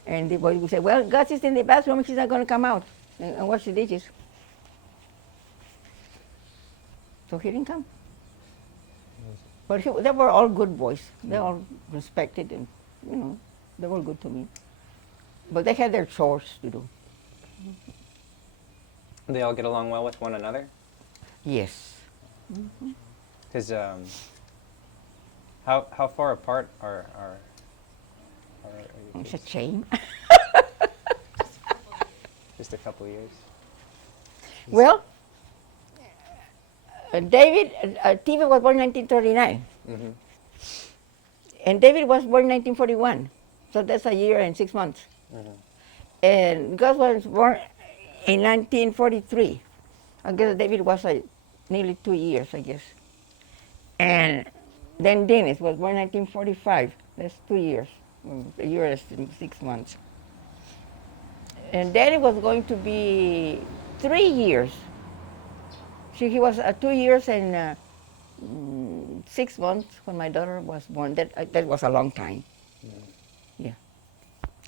And the boy would say, well, Gus is in the bathroom, he's not going to come out and wash the dishes. So he didn't come. But they were all good boys. They all respected, and they were good to me. But they had their chores to do. They all get along well with one another? Yes. Because how far apart are your It's a kids? shame. Just a couple years? Well, TV was born in 1939, Mm-hmm. and David was born in 1941. So that's a year and 6 months. Mm-hmm. And Gus was born in 1943. I guess David was nearly 2 years, I guess. And then Dennis was born in 1945. That's 2 years, a year and 6 months. And Danny was going to be 3 years. He was 2 years and 6 months when my daughter was born. That was a long time. Yeah.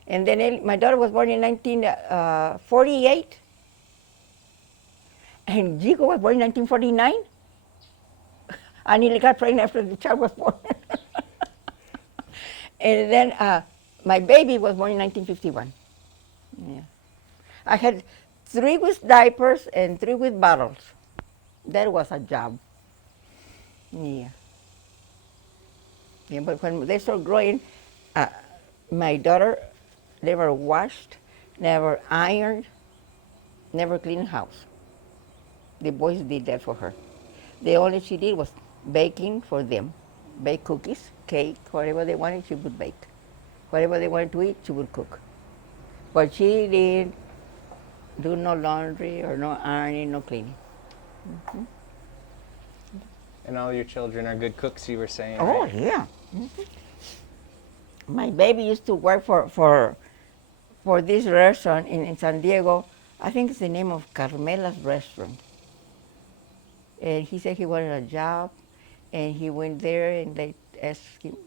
And then my daughter was born in 1948. And Jico was born in 1949. I nearly got pregnant after the child was born. And then my baby was born in 1951. Yeah. I had 3 with diapers and 3 with bottles. That was a job. Yeah. Yeah, but when they started growing, my daughter never washed, never ironed, never cleaned house. The boys did that for her. The only she did was baking for them. Bake cookies, cake, whatever they wanted, she would bake. Whatever they wanted to eat, she would cook. But she didn't do no laundry or no ironing, no cleaning. Mm-hmm. And all your children are good cooks, you were saying, Oh, right? yeah. Mm-hmm. My baby used to work for this restaurant in San Diego. I think it's the name of Carmela's Restaurant. And he said he wanted a job, and he went there, and they asked him.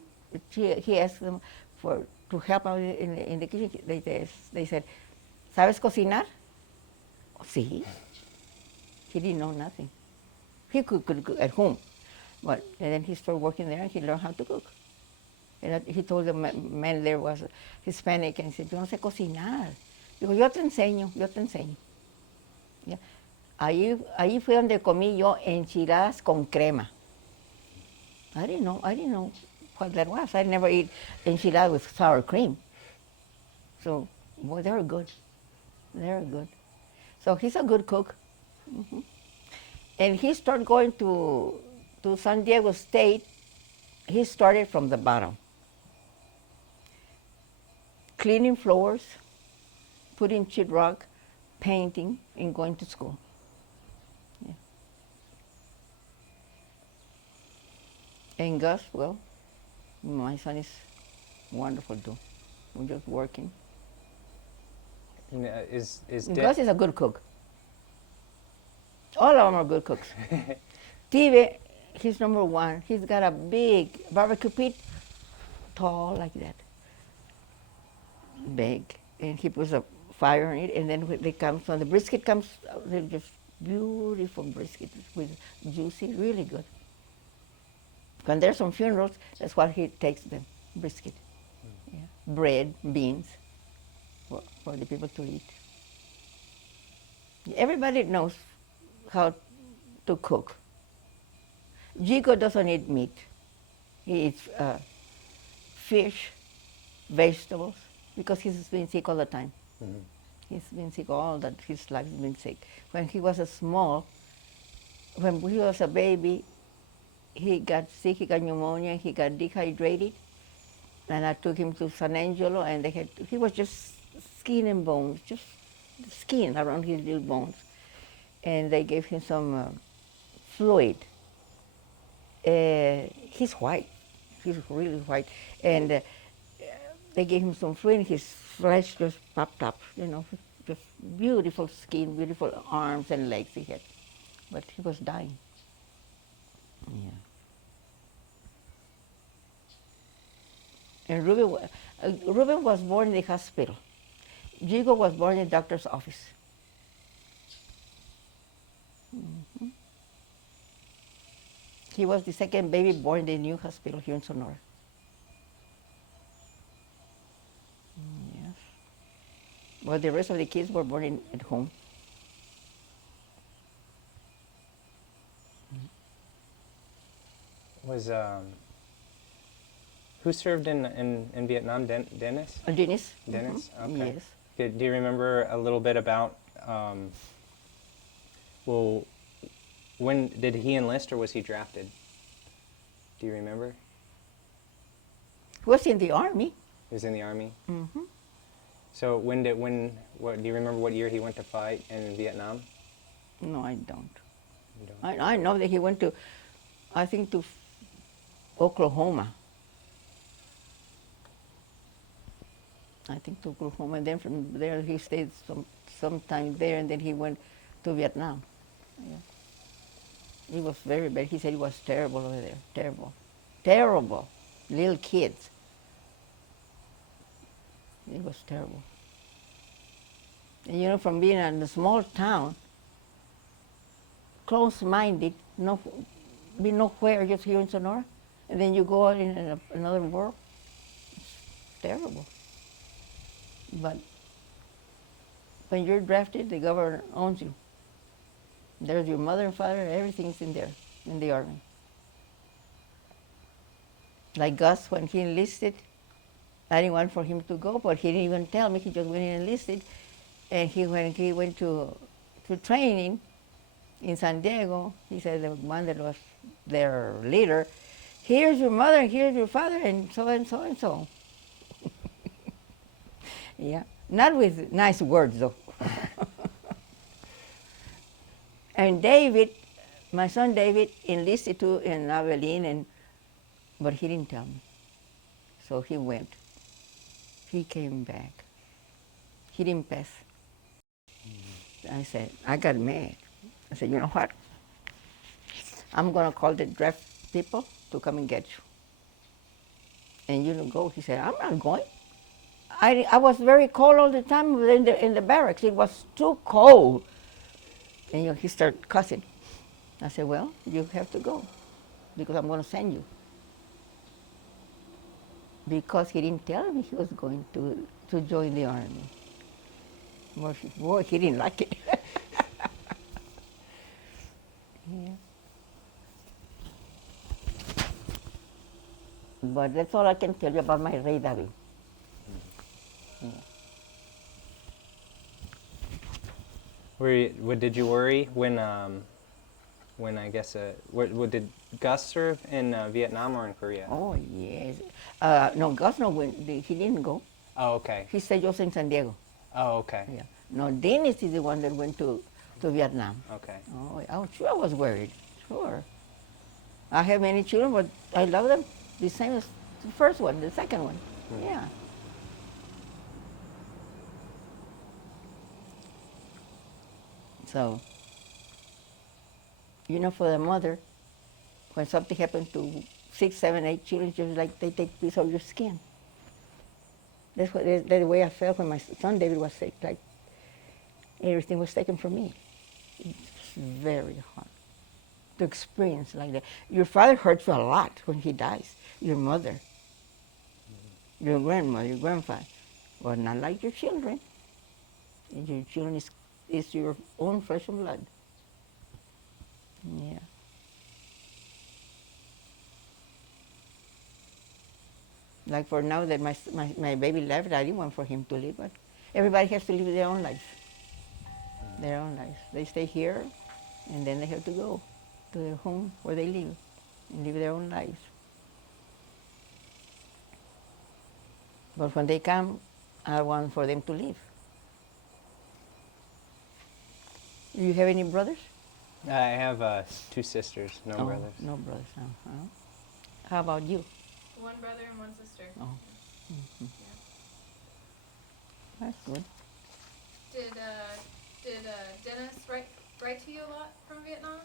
He asked them to help out in the kitchen. They said, "¿Sabes cocinar?" Sí. He didn't know nothing. He could cook at home, but and then he started working there, and he learned how to cook. And he told the man there was Hispanic, and he said, "Yo no sé cocinar." Digo, yo te enseño. Yeah. Ahí fue donde comí yo enchiladas con crema. I didn't know what that was. I never eat enchiladas with sour cream. So, boy, they were good. So he's a good cook. Mm-hmm. And he started going to San Diego State. He started from the bottom. Cleaning floors, putting sheetrock, painting, and going to school. Yeah. And Gus, well, my son is wonderful too. We're just working. And, Gus is a good cook. All of them are good cooks. Steve, he's number 1. He's got a big barbecue pit, tall like that. Big. And he puts a fire in it, and then when the brisket comes, they're just beautiful brisket with juicy, really good. When there's some funerals, that's what he takes them, brisket. Yeah. Bread, beans, for the people to eat. Everybody knows how to cook. Jico doesn't eat meat. He eats fish, vegetables, because he's been sick all the time. Mm-hmm. He's been sick all that his life. He's been sick. When he was when he was a baby, he got sick. He got pneumonia. He got dehydrated, and I took him to San Angelo, and he was just skin and bones, just skin around his little bones, and they gave him some fluid. He's white. He's really white, and they gave him some fluid, and his flesh just popped up, just beautiful skin, beautiful arms and legs he had. But he was dying. Yeah. And Ruben was born in the hospital. Jigo was born in the doctor's office. Mm-hmm. He was the second baby born in the new hospital here in Sonora. Yes. Well, the rest of the kids were born at home. Was who served in Vietnam? Dennis? Dennis. Dennis. Mm-hmm. Okay. Yes. Do you remember a little bit about When did he enlist or was he drafted? Do you remember? He was in the army. He was in the army. Mm-hmm. So what do you remember what year he went to fight in Vietnam? No, I don't. You don't? I know that he went to, I think, to Oklahoma. I think to Oklahoma, and then from there he stayed some time there, and then he went to Vietnam. Yeah. He was very bad. He said it was terrible over there. Terrible. Terrible. Little kids. It was terrible. And you know, from being in a small town, close-minded, be nowhere, just here in Sonora, and then you go out in another world. It's terrible. But when you're drafted, the government owns you. There's your mother and father, everything's in there, in the army. Like Gus, when he enlisted, I didn't want for him to go, but he didn't even tell me. He just went and enlisted. And when he went to training in San Diego, he said, the one that was their leader, here's your mother, and here's your father, and so and so and so. Yeah, not with nice words though. And David, my son David, enlisted too in Abilene, but he didn't tell me. So he went. He came back. He didn't pass. I said, I got mad. I said, you know what? I'm going to call the draft people to come and get you. And you don't go. He said, I'm not going. I was very cold all the time in the barracks. It was too cold. And he started cussing. I said, well, you have to go because I'm going to send you. Because he didn't tell me he was going to join the army. Boy, he didn't like it. Yeah. But that's all I can tell you about my Rey David. Yeah. Did you worry when I guess did Gus serve in Vietnam or in Korea? Oh yes. No, Gus he didn't go. Oh, okay. He stayed just in San Diego. Oh, okay. Yeah. No, Dennis is the one that went to Vietnam. Okay. Oh, sure I was worried. Sure. I have many children, but I love them the same as the first one, the second one. Mm-hmm. Yeah. So, you know, for the mother, when something happened to 6, 7, 8 children, just like they take a piece of your skin. That's the way I felt when my son David was sick. Like everything was taken from me. It's very hard to experience like that. Your father hurts you a lot when he dies. Your mother, your grandmother, your grandfather. Well, not like your children. And your children is your own flesh and blood. Yeah. Like for now that my baby left, I didn't want for him to live, but everybody has to live their own life. Their own lives. They stay here, and then they have to go to their home where they live and live their own lives. But when they come, I want for them to live. Do you have any brothers? I have 2 sisters, no brothers. No brothers. Uh-huh. How about you? One brother and one sister. Oh. Mm-hmm. Yeah. That's good. Did Dennis write to you a lot from Vietnam?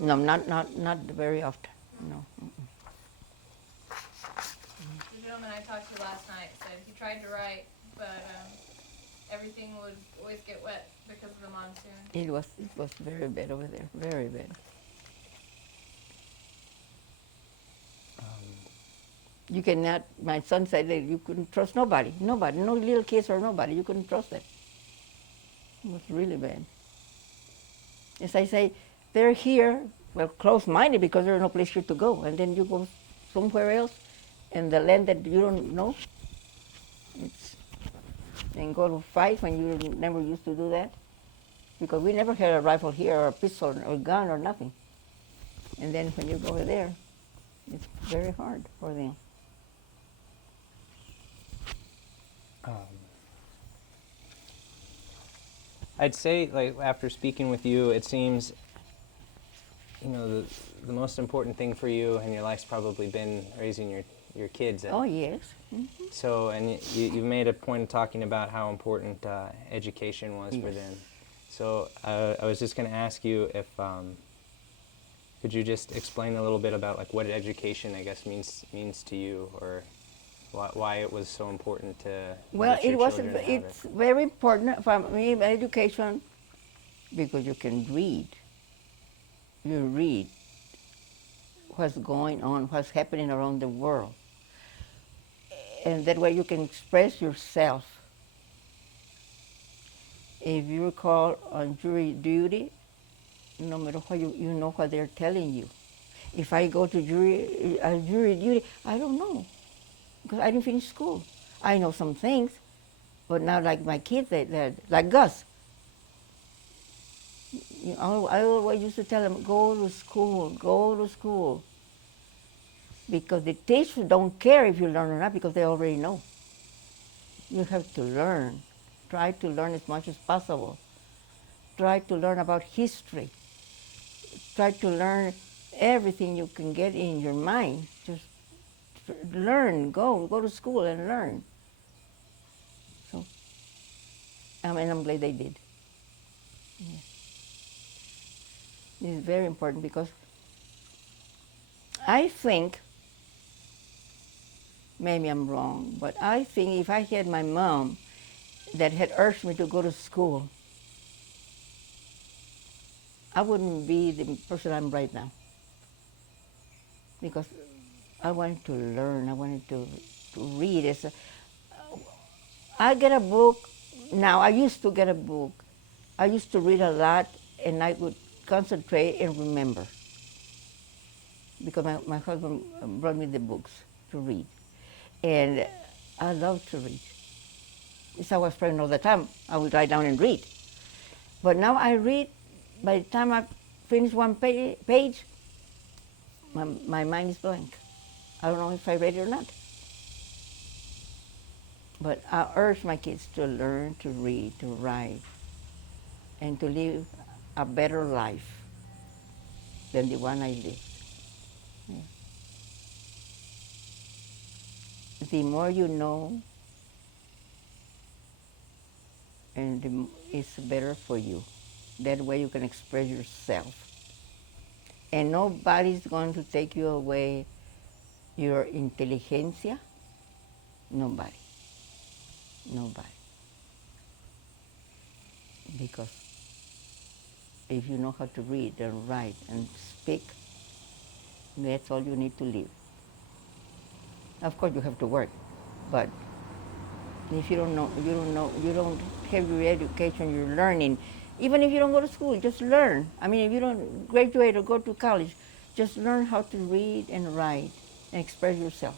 No, not very often. No. Mm-mm. The gentleman I talked to last night said he tried to write, but everything would always get wet because of the monsoon. It was very bad over there. Very bad. You cannot. My son said that you couldn't trust nobody. Nobody. No little kids or nobody. You couldn't trust them. It was really bad. As I say, they're here, well, close-minded because there's no place here to go. And then you go somewhere else, in the land that you don't know. And go to fight when you never used to do that. Because we never had a rifle here or a pistol or a gun or nothing. And then when you go there, it's very hard for them. I'd say, like, after speaking with you, it seems, the most important thing for you in your life's probably been raising your kids. Oh, yes. So, and you've made a point of talking about how important education was for Yes. them. So, I was just going to ask you if, could you just explain a little bit about, like, what education, I guess, means to you, or why it was so important to Well, let your it was. children have It's it? very important for me, education, because you can read. You read what's going on, what's happening around the world, and that way you can express yourself. If you call on jury duty, no matter what you know what they're telling you. If I go to jury duty, I don't know, because I didn't finish school. I know some things, but not like my kids, they're like Gus. I always used to tell them, go to school. Because the teachers don't care if you learn or not, because they already know. You have to learn. Try to learn as much as possible. Try to learn about history. Try to learn everything you can get in your mind. Just learn, go to school and learn. So, I'm glad they did. Yeah. It's very important because I think, maybe I'm wrong, but I think if I had my mom that had urged me to go to school, I wouldn't be the person I'm right now. Because I wanted to learn, I wanted to read. I get a book now. I used to get a book. I used to read a lot, and I would concentrate and remember. Because my husband brought me the books to read. And I love to read. If I was praying all the time, I would write down and read. But now I read, by the time I finish one page, my mind is blank. I don't know if I read it or not. But I urge my kids to learn to read, to write, and to live a better life than the one I lived. Yeah. The more you know, and it's better for you. That way you can express yourself. And nobody's going to take you away your inteligencia. Nobody. Because if you know how to read and write and speak, that's all you need to live. Of course you have to work, but if you don't have your education, you're learning. Even if you don't go to school, just learn. I mean, if you don't graduate or go to college, just learn how to read and write and express yourself.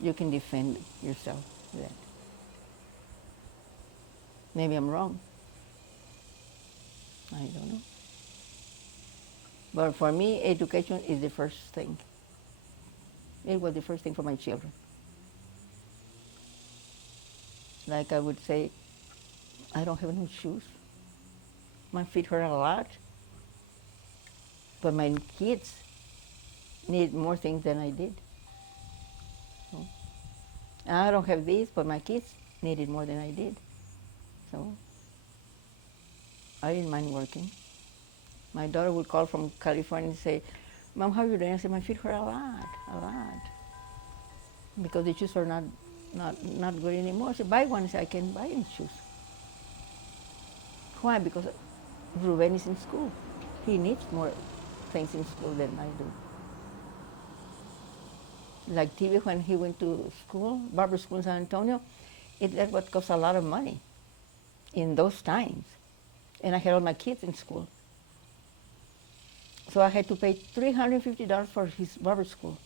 You can defend yourself with that. Maybe I'm wrong. I don't know. But for me, education is the first thing. It was the first thing for my children. Like I would say, I don't have no shoes. My feet hurt a lot. But my kids need more things than I did. So, I don't have these, but my kids needed more than I did. So I didn't mind working. My daughter would call from California and say, Mom, how are you doing? I said, my feet hurt a lot. Because the shoes are not good anymore. I said, buy one. I said, I can't buy any shoes. Why? Because Ruben is in school. He needs more things in school than I do. Like TV, when he went to school, barber school in San Antonio, that would cost a lot of money in those times. And I had all my kids in school. So I had to pay $350 for his barber school,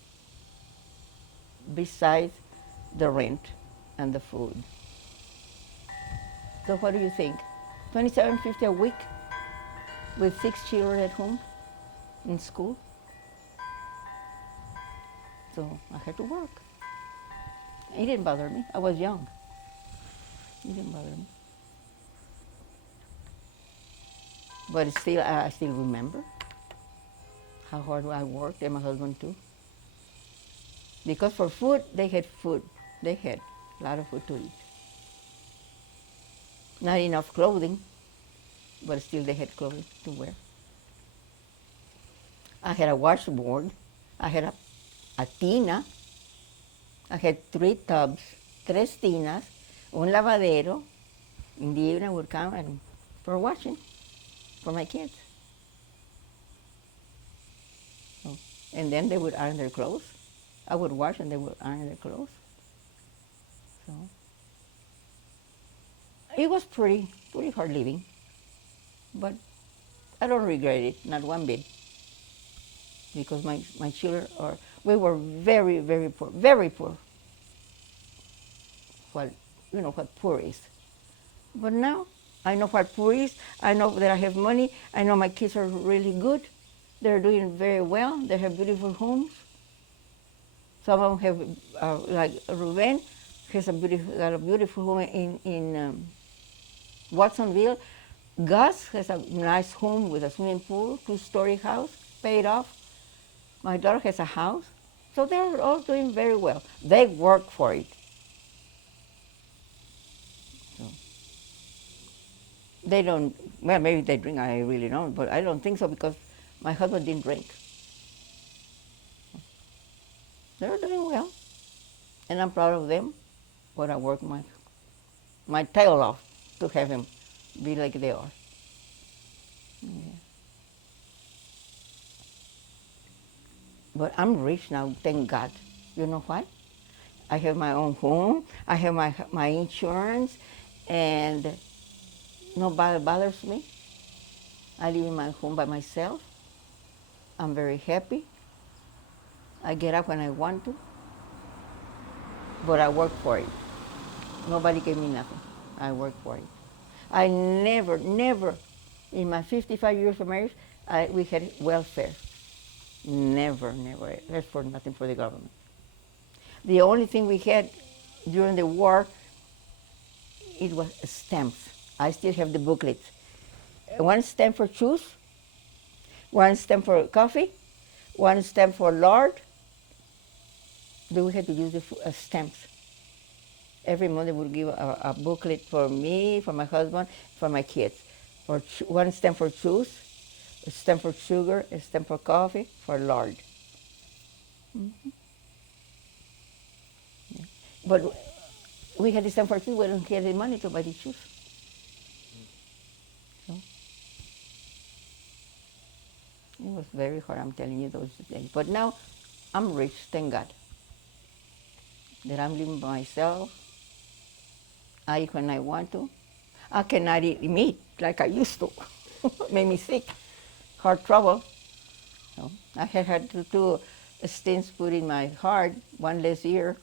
besides the rent and the food. So what do you think? $27.50 a week with 6 children at home? in school. So I had to work. It didn't bother me. I was young. It didn't bother me. But still, I still remember how hard I worked, and my husband too. Because for food, they had food. They had a lot of food to eat. Not enough clothing, but still they had clothing to wear. I had a washboard. I had a tina. I had 3 tubs, 3 tinas, un lavadero. In the evening, I would come and for washing for my kids. So, and then they would iron their clothes. I would wash and they would iron their clothes. So it was pretty hard living, but I don't regret it, not one bit, because my children we were very, very poor, very poor. What poor is. But now I know what poor is. I know that I have money. I know my kids are really good. They're doing very well. They have beautiful homes. Some of them have, like Ruben, has got a beautiful home in Watsonville. Gus has a nice home with a swimming pool, 2-story house, paid off. My daughter has a house. So they're all doing very well. They work for it. So they don't, well, maybe they drink, I really don't, but I don't think so because my husband didn't drink. They're doing well, and I'm proud of them, but I work my tail off to have them be like they are. Yeah. But I'm rich now, thank God. You know why? I have my own home, I have my insurance, and nobody bothers me. I live in my home by myself. I'm very happy. I get up when I want to, but I work for it. Nobody gave me nothing. I work for it. I never, in my 55 years of marriage, we had welfare. Never, that's for nothing for the government. The only thing we had during the war, it was stamps. I still have the booklets. 1 stamp for shoes, 1 stamp for coffee, 1 stamp for lard. Then we had to use the stamps. Every month they would give a booklet for me, for my husband, for my kids. 1 stamp for shoes, a stamp for sugar, a stamp for coffee, for lard. Mm-hmm. Yeah. But we had the stamp for shoes, we don't have the money to buy the shoes. So it was very hard, I'm telling you, those days. But now I'm rich, thank God. That I'm living by myself. I eat when I want to. I cannot eat meat like I used to. Made me sick. Heart trouble. So I had 2 stents put in my heart, 1 last year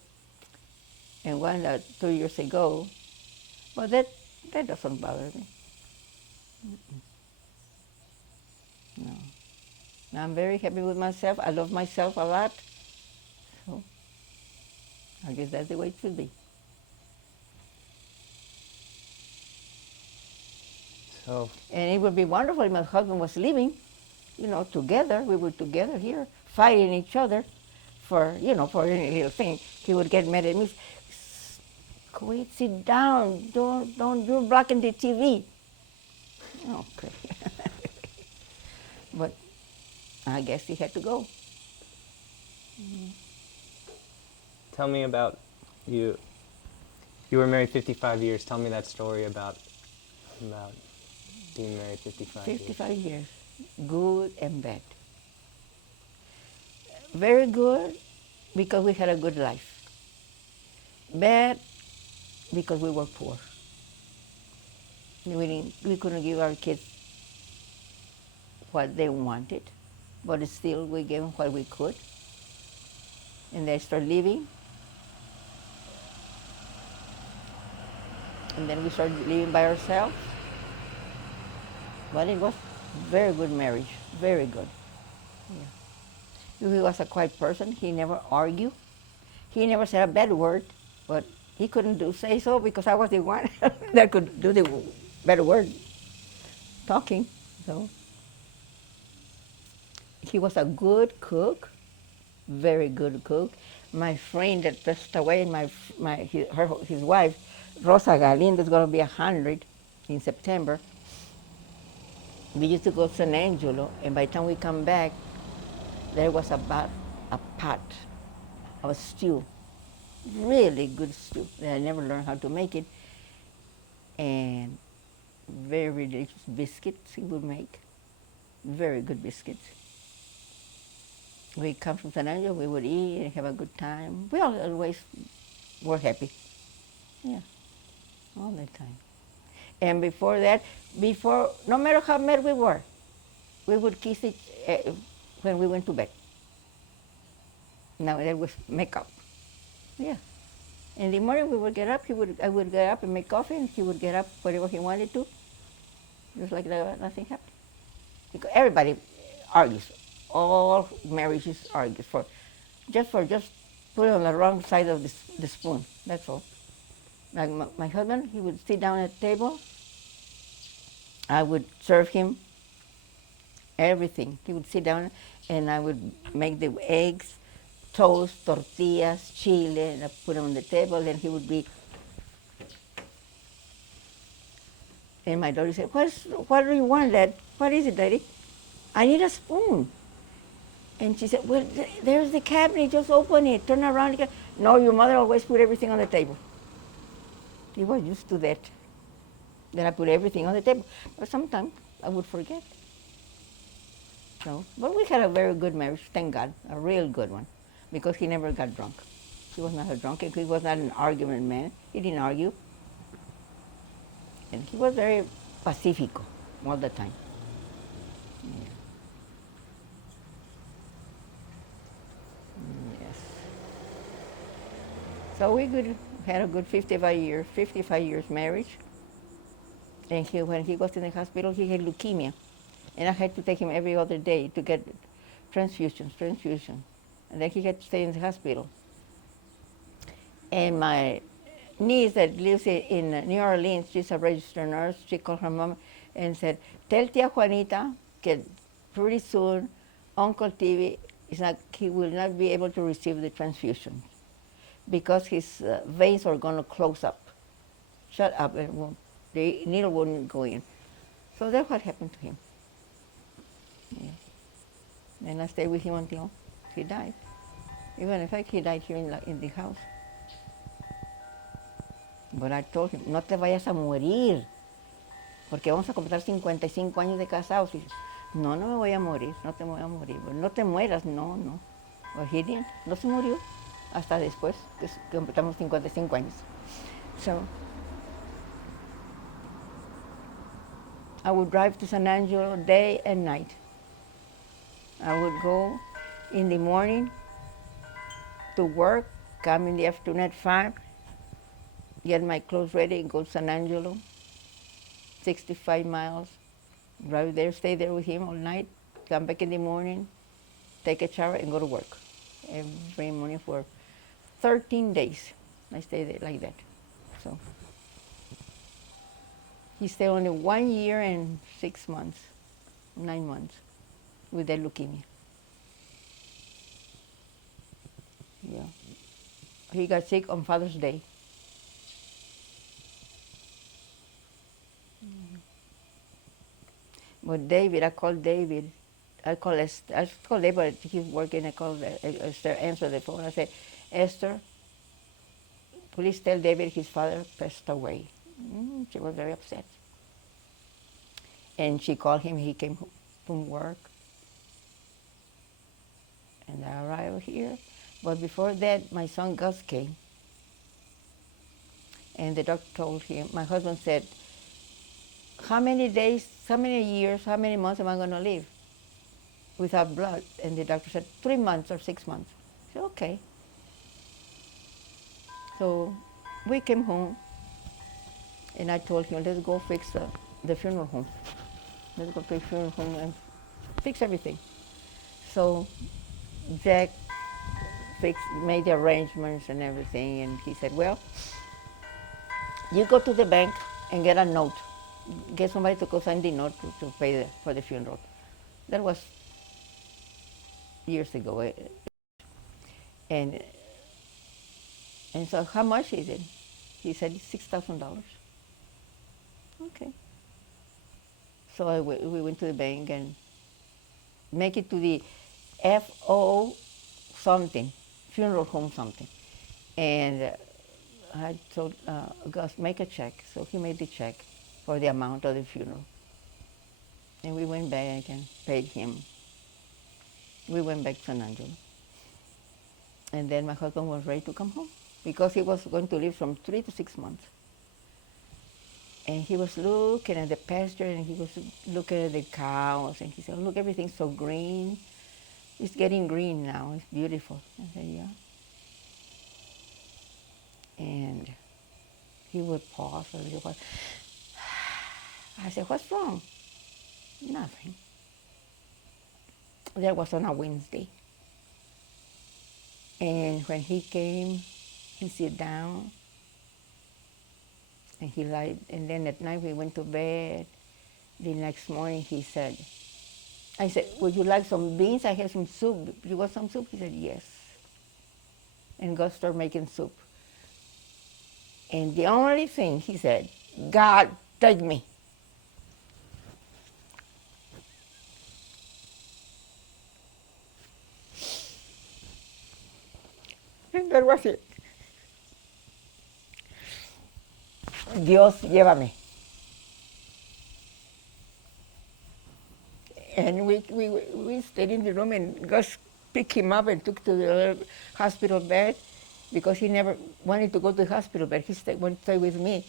and 1 2 years ago. But that doesn't bother me. No. I'm very happy with myself. I love myself a lot. So I guess that's the way it should be. So, and it would be wonderful if my husband was living, together. We were together here, fighting each other for any little thing. He would get mad at me. Quit, sit down. Don't, you're blocking the TV. Okay. But I guess he had to go. tell me about you. You were married 55 years. Tell me that story about being married 55 years. 55 years, good and bad. Very good because we had a good life. Bad because we were poor. We couldn't give our kids what they wanted, but still we gave them what we could. And they started living. And then we started living by ourselves. But it was very good marriage, very good. He was a quiet person. He never argued. He never said a bad word, but he couldn't say so because I was the one that could do the bad word, talking. So he was a good cook, very good cook. My friend that passed away, his wife, Rosa Galindo, is going to be 100 in September. We used to go to San Angelo, and by the time we come back, there was about a pot of stew, really good stew that I never learned how to make it, and very delicious biscuits he would make, very good biscuits. We come from San Angelo, we would eat and have a good time. We always were happy, yeah, all the time. And before that, no matter how mad we were, we would kiss each when we went to bed. Now that was makeup, yeah. In the morning we would get up, I would get up and make coffee, and he would get up whatever he wanted to, just like that, nothing happened. Because everybody argues, all marriages argue for just put it on the wrong side of the spoon, that's all. Like my husband, he would sit down at the table, I would serve him everything. He would sit down and I would make the eggs, toast, tortillas, chile, and I put them on the table, and he would be. And my daughter said, what do you want, Dad? What is it, Daddy? I need a spoon. And she said, well, there's the cabinet, just open it, turn around. No, your mother always put everything on the table. He was used to that. Then I put everything on the table. But sometimes I would forget. So, but we had a very good marriage, thank God, a real good one, because he never got drunk. He was not a drunk, he was not an argument man. He didn't argue. And he was very pacifico all the time. Yeah. Yes. So we had a good 55 years marriage. And when he was in the hospital, he had leukemia. And I had to take him every other day to get transfusion. And then he had to stay in the hospital. And my niece that lives in New Orleans, she's a registered nurse, she called her mom and said, tell Tia Juanita that pretty soon Uncle TV, he will not be able to receive the transfusion because his veins are going to close up, shut up, and the needle wouldn't go in. So that's what happened to him. Yeah. And I stayed with him until he died. Even in fact, he died here in the house. But I told him, no te vayas a morir, porque vamos a completar 55 años de casados. Y, no me voy a morir, no te voy a morir. But no te mueras, no. Well, he didn't, no se murió hasta después que completamos 55 años. So, I would drive to San Angelo day and night. I would go in the morning to work, come in the afternoon at 5, get my clothes ready and go to San Angelo, 65 miles, drive there, stay there with him all night, come back in the morning, take a shower and go to work every morning for 13 days. I stayed there like that. So he stayed only 1 year and 6 months, 9 months with that leukemia. Yeah. He got sick on Father's Day. But David, I called David. I called David, but he's working. I called Esther, answered the phone. I said, Esther, please tell David his father passed away. She was very upset. And she called him. He came from work. And I arrived here. But before that, my son Gus came. And the doctor told him, my husband said, how many days, how many years, how many months am I going to live without blood? And the doctor said, 3 months or 6 months. I said, okay. So we came home, and I told him, let's go fix the funeral home. Let's go to the funeral home and fix everything. So Jack made the arrangements and everything, and he said, well, you go to the bank and get a note. Get somebody to go sign the note to pay for the funeral. That was years ago. And so how much is it? He said $6,000. Okay. So we went to the bank and make it to the FO something, funeral home something. And I told Gus, make a check. So he made the check for the amount of the funeral. And we went back and paid him. We went back to San Angelo. And then my husband was ready to come home because he was going to live from 3 to 6 months. And he was looking at the pasture and he was looking at the cows and he said, look, everything's so green. It's getting green now, it's beautiful. I said, yeah. And he would pause a little while. I said, what's wrong? Nothing. That was on a Wednesday. And when he came, he sat down and he lied. And then at night we went to bed. The next morning he said, I said, would you like some beans? I have some soup. You want some soup? He said, yes. And God started making soup. And the only thing he said, God, take me. And that was it. Dios, llévame. And we stayed in the room and Gus picked him up and took to the other hospital bed because he never wanted to go to the hospital bed. He wanted to stay with me.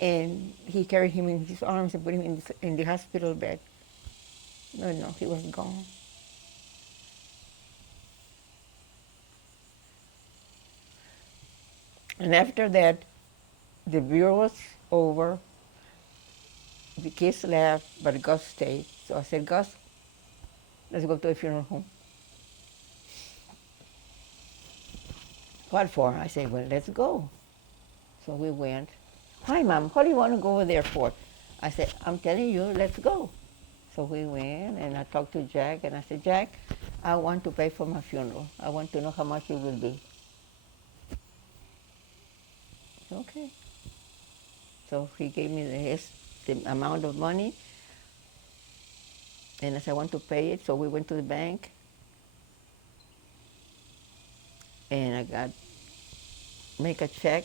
And he carried him in his arms and put him in the hospital bed. No, he was gone. And after that, the burial was over. The kids left, but Gus stayed. So I said, Gus, let's go to the funeral home. What for? I said, well, let's go. So we went. Hi, Mom, what do you want to go over there for? I said, I'm telling you, let's go. So we went, and I talked to Jack, and I said, Jack, I want to pay for my funeral. I want to know how much it will be. Okay. So he gave me the amount of money, and I said, I want to pay it. So we went to the bank, and make a check.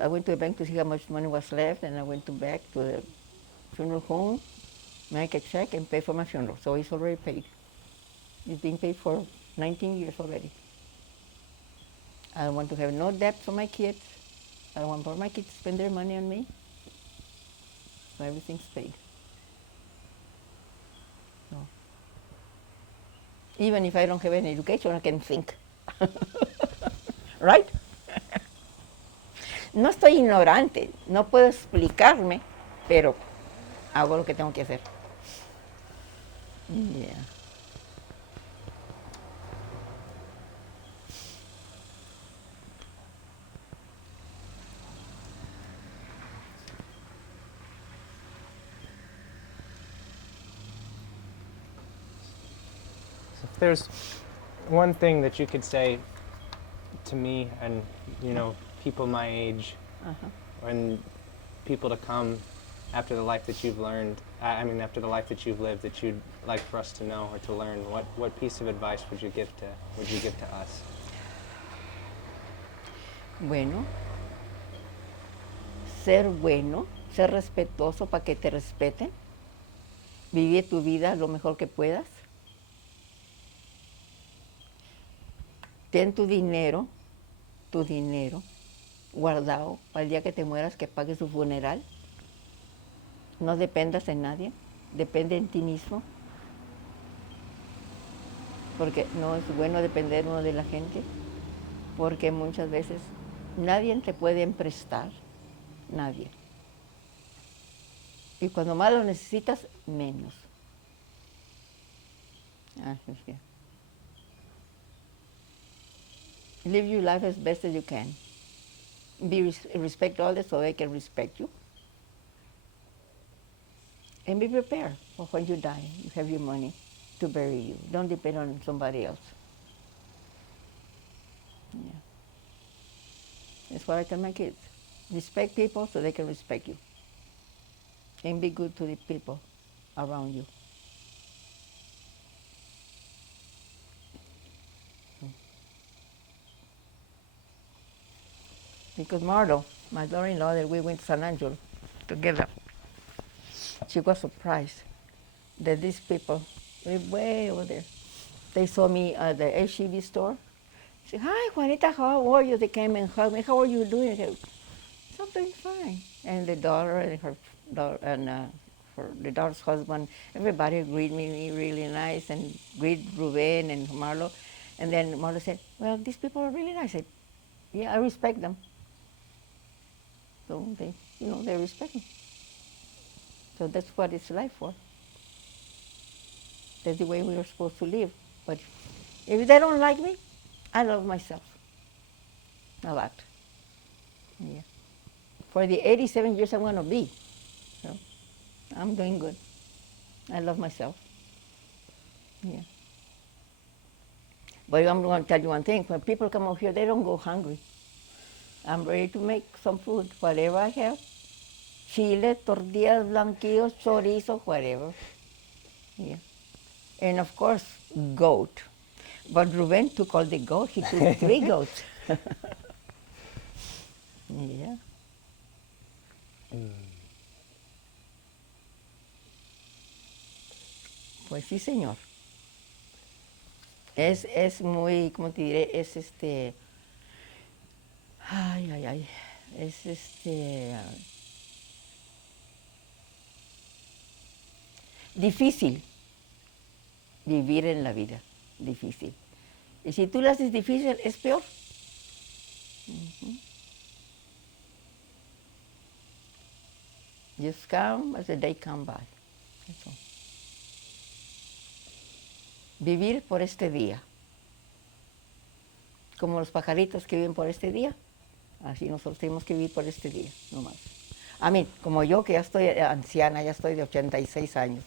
I went to the bank to see how much money was left, and I went back to the funeral home, make a check, and pay for my funeral. So it's already paid. It's been paid for 19 years already. I want to have no debt for my kids. I don't want for my kids to spend their money on me. So everything's paid. So, even if I don't have any education, I can think. Right? No estoy ignorante, no puedo explicarme, pero hago lo que tengo que hacer. Yeah. So if there's one thing that you could say to me and, people my age, and people to come after the life that you've learned, after the life that you've lived, that you'd like for us to know or to learn, what piece of advice would you give to us? Bueno, ser respetuoso para que te respeten, vivir tu vida lo mejor que puedas, ten tu dinero guardado para el día que te mueras, que pagues tu funeral, no dependas de nadie, depende en ti mismo, porque no es bueno depender uno de la gente, porque muchas veces nadie te puede prestar, nadie. Y cuando más lo necesitas, menos. Yeah. Live your life as best as you can. Respect others so they can respect you. And be prepared for when you die. You have your money to bury you. Don't depend on somebody else. Yeah. That's what I tell my kids. Respect people so they can respect you. And be good to the people around you. Because Marlo, my daughter-in-law, that we went to San Angelo together, she was surprised that these people live way over there. They saw me at the HEB store. She said, "Hi, Juanita, how are you?" They came and hugged me. "How are you doing?" I said, "Something fine." And the daughter and her daughter and the daughter's husband, everybody greeted me really nice and greeted Ruben and Marlo. And then Marlo said, "Well, these people are really nice." I said, "Yeah, I respect them." So they respect me. So that's what it's life for. That's the way we are supposed to live. But if they don't like me, I love myself a lot. Yeah. For the 87 years I'm going to be, so I'm doing good. I love myself. Yeah. But I'm going to tell you one thing. When people come over here, they don't go hungry. I'm ready to make some food, whatever I have. Chile, tortillas, blanquillos, chorizo, whatever. Yeah. And of course, goat. But Ruben took all the goat. He took 3 goats. Yeah. Pues sí, señor. Es muy, ¿cómo te diré? Es ay, es difícil vivir en la vida, difícil. Y si tú lo haces difícil, es peor. Just come as the day come by. That's all. Vivir por este día. Como los pajaritos que viven por este día, así nosotros tenemos que vivir por este día, no más. A mí, como yo que ya estoy anciana, ya estoy de 86 años.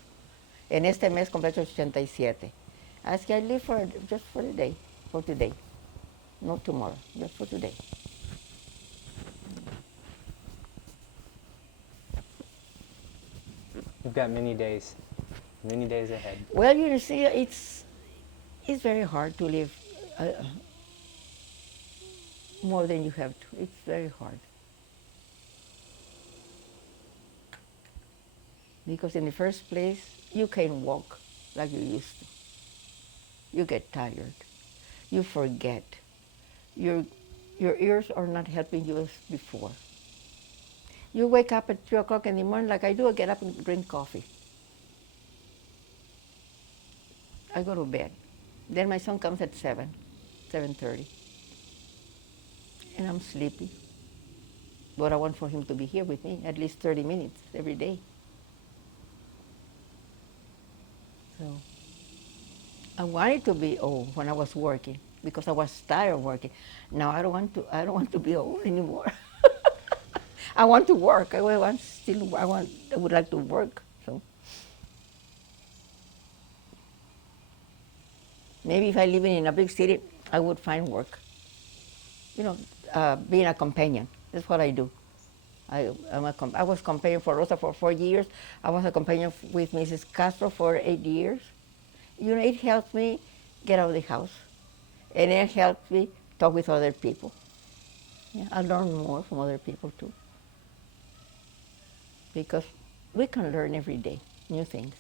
En este mes completo 87. Así que I live just for the day, for today. Not tomorrow, just for today. You've got many days ahead. Well, you see, it's very hard to live more than you have to. It's very hard. Because in the first place, you can't walk like you used to. You get tired. You forget. Your ears are not helping you as before. You wake up at 3 o'clock in the morning like I do, I get up and drink coffee. I go to bed. Then my son comes at 7:30. And I'm sleepy. But I want for him to be here with me at least 30 minutes every day. So I wanted to be old when I was working because I was tired of working. Now I don't want to be old anymore. I want to work. I would like to work. So maybe if I live in a big city, I would find work. Being a companion. That's what I do. I was companion for Rosa for 4 years. I was a companion with Mrs. Castro for 8 years. It helps me get out of the house. And it helps me talk with other people. Yeah, I learn more from other people too. Because we can learn every day new things.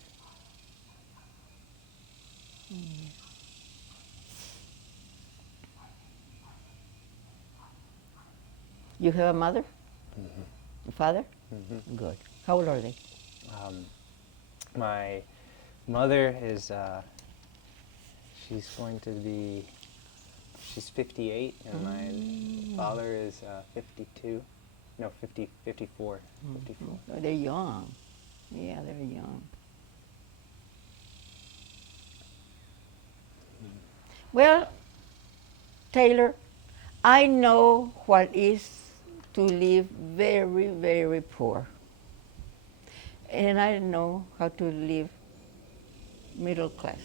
You have a mother? Mm-hmm. A father? Mm-hmm. Good. How old are they? My mother is, she's 58, and my father is 52. No, 54. Mm-hmm. 54. Oh, they're young. Yeah, they're young. Well, Taylor, I know what is to live very, very poor. And I know how to live middle class.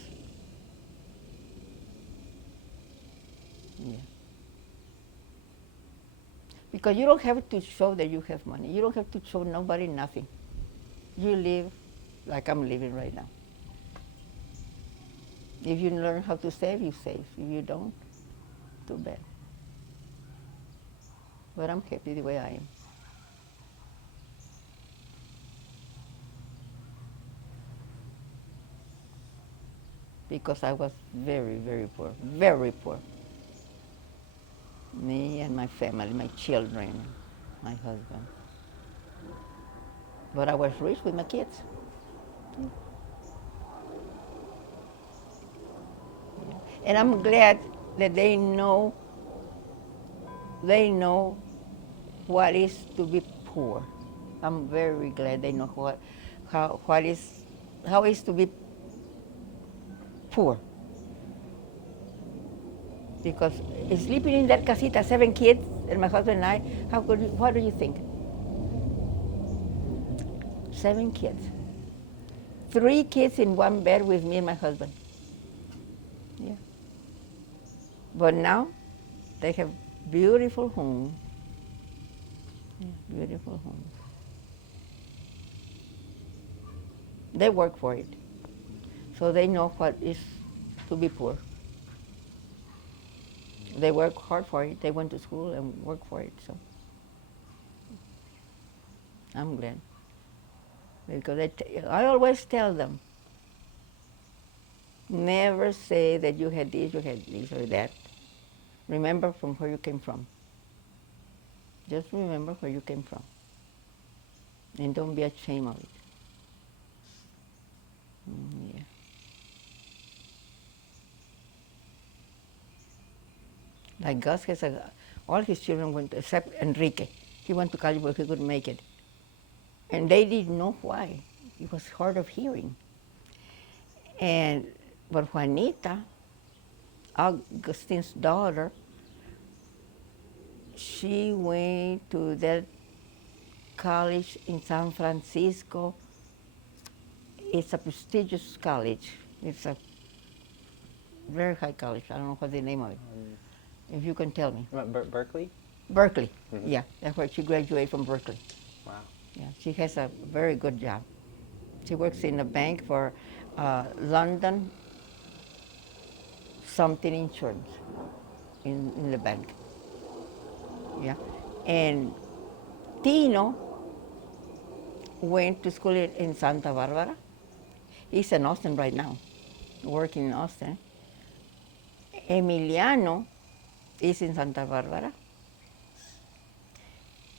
Yeah. Because you don't have to show that you have money. You don't have to show nobody nothing. You live like I'm living right now. If you learn how to save, you save. If you don't, too bad. But I'm happy the way I am. Because I was very, very poor. Very poor. Me and my family, my children, my husband. But I was rich with my kids. And I'm glad that they know what is to be poor. I'm very glad they know how is to be poor. Because sleeping in that casita, 7 kids, and my husband and I, what do you think? 7 kids. 3 kids in one bed with me and my husband. Yeah. But now they have beautiful homes. Yeah, beautiful homes. They work for it. So they know what is to be poor. They work hard for it. They went to school and worked for it. So I'm glad. Because I always tell them, never say that you had this or that. Remember from where you came from. Just remember where you came from. And don't be ashamed of it. Yeah. Like Gus has all his children went, except Enrique. He went to college, but he couldn't make it. And they didn't know why. He was hard of hearing. But Juanita, Augustine's daughter, she went to that college in San Francisco. It's a prestigious college. It's a very high college. I don't know what the name of it. If you can tell me. Berkeley? Berkeley. Mm-hmm. Yeah, that's where she graduated from Berkeley. Wow. Yeah, she has a very good job. She works in a bank for London something insurance in the bank. Yeah, and Tino went to school in Santa Barbara. He's in Austin right now, working in Austin. Emiliano is in Santa Barbara.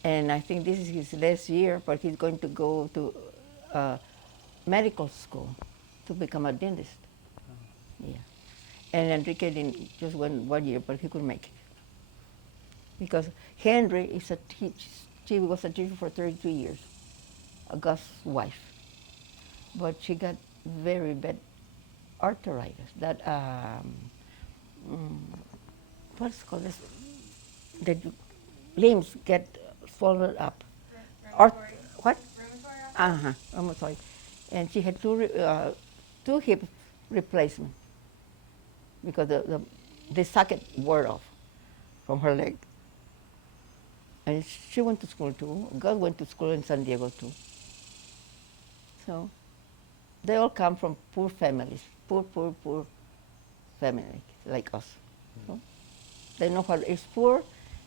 And I think this is his last year, but he's going to go to medical school to become a dentist. Yeah. And Enrique didn't just went 1 year, but he could make it. Because Henry is a teacher. She was a teacher for 32 years, August's wife. But she got very bad arthritis. That what's it called this? The limbs get swollen up. What? Rheumatoid. Rheumatoid. And she had two hip replacements because the socket wore off from her leg. And she went to school too. God went to school in San Diego too. So they all come from poor families, poor families like us. So they know what is poor,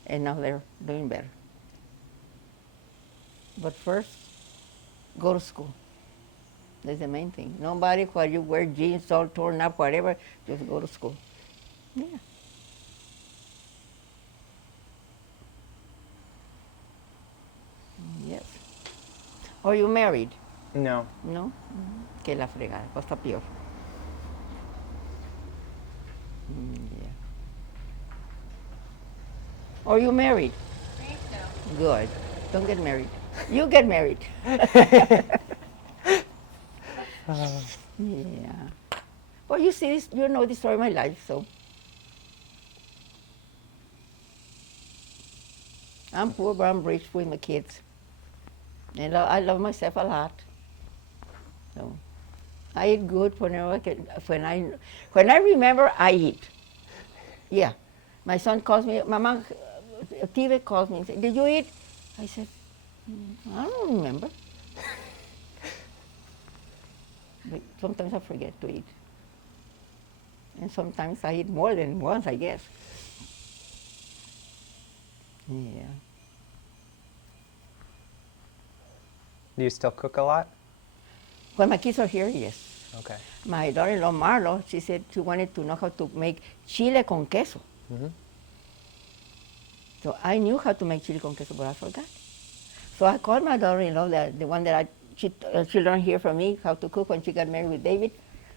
and now they're doing better. But first, go to school. That's the main thing. Nobody, while you wear jeans all torn up, whatever, just go to school. Yeah. Yes. Are you married? No. No? Que la fregada, cosa peor. Yeah. Are you married? Me? No. Good. Don't get married. You get married. Yeah. Well, you see, you know the story of my life, so I'm poor, but I'm rich with my kids. And I love myself a lot. So I eat good whenever I can. When I remember, I eat. Yeah. My son calls me, Mama, TV calls me and says, did you eat? I said, I don't remember. But sometimes I forget to eat. And sometimes I eat more than once, I guess. Yeah. Do you still cook a lot? When my kids are here, yes. Okay. My daughter-in-law, Marlo, she said she wanted to know how to make chile con queso. Mm-hmm. So I knew how to make chili con queso, but I forgot. So I called my daughter-in-law, the one that she learned here from me how to cook when she got married with David.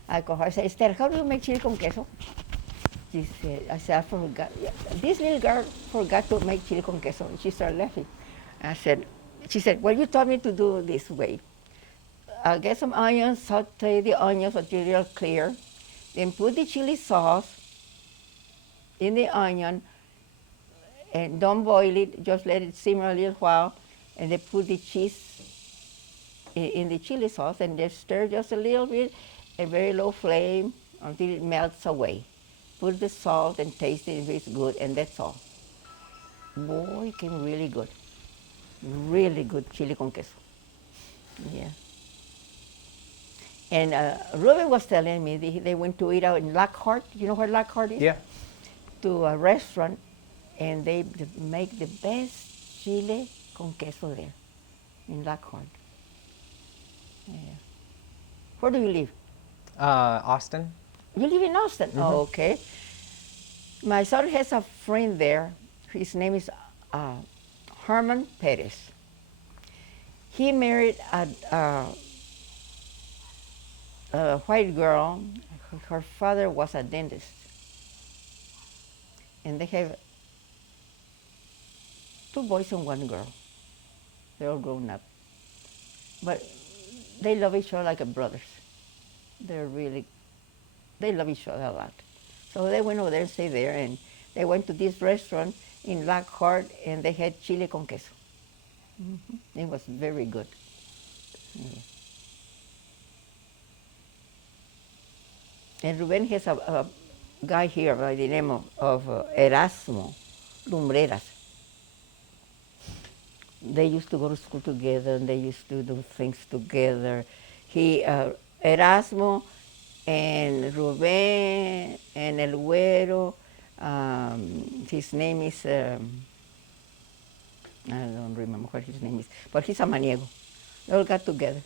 I called her, I said, Esther, how do you make chili con queso? She said, I said, I forgot. Yeah, this little girl forgot to make chili con queso. And she started laughing. She said, well, you taught me to do this way. Get some onions, saute the onions until they're clear. Then put the chili sauce in the onion and don't boil it, just let it simmer a little while. And then put the cheese in the chili sauce and just stir just a little bit at very low flame until it melts away. Put the salt and taste it if it's good, and that's all. Boy, it came really good. Really good chili con queso. Yeah. And Ruben was telling me they went to eat out in Lockhart. You know where Lockhart is? Yeah. To a restaurant, and they make the best chili con queso there in Lockhart. Yeah. Where do you live? Austin? You live in Austin? Mm-hmm. Oh, okay. My son has a friend there. His name is Herman Perez. He married a white girl. Her father was a dentist. And they have 2 boys and 1 girl. They're all grown up. But they love each other like brothers. They love each other a lot. So they went over there and stayed there, and they went to this restaurant in Lockhart, and they had chili con queso. Mm-hmm. It was very good. Yeah. And Ruben has a guy here by the name of Erasmo Lumbreras. They used to go to school together, and they used to do things together. Erasmo and Ruben and El Güero, his name is, I don't remember what his name is, but he's a maniego. They all got together.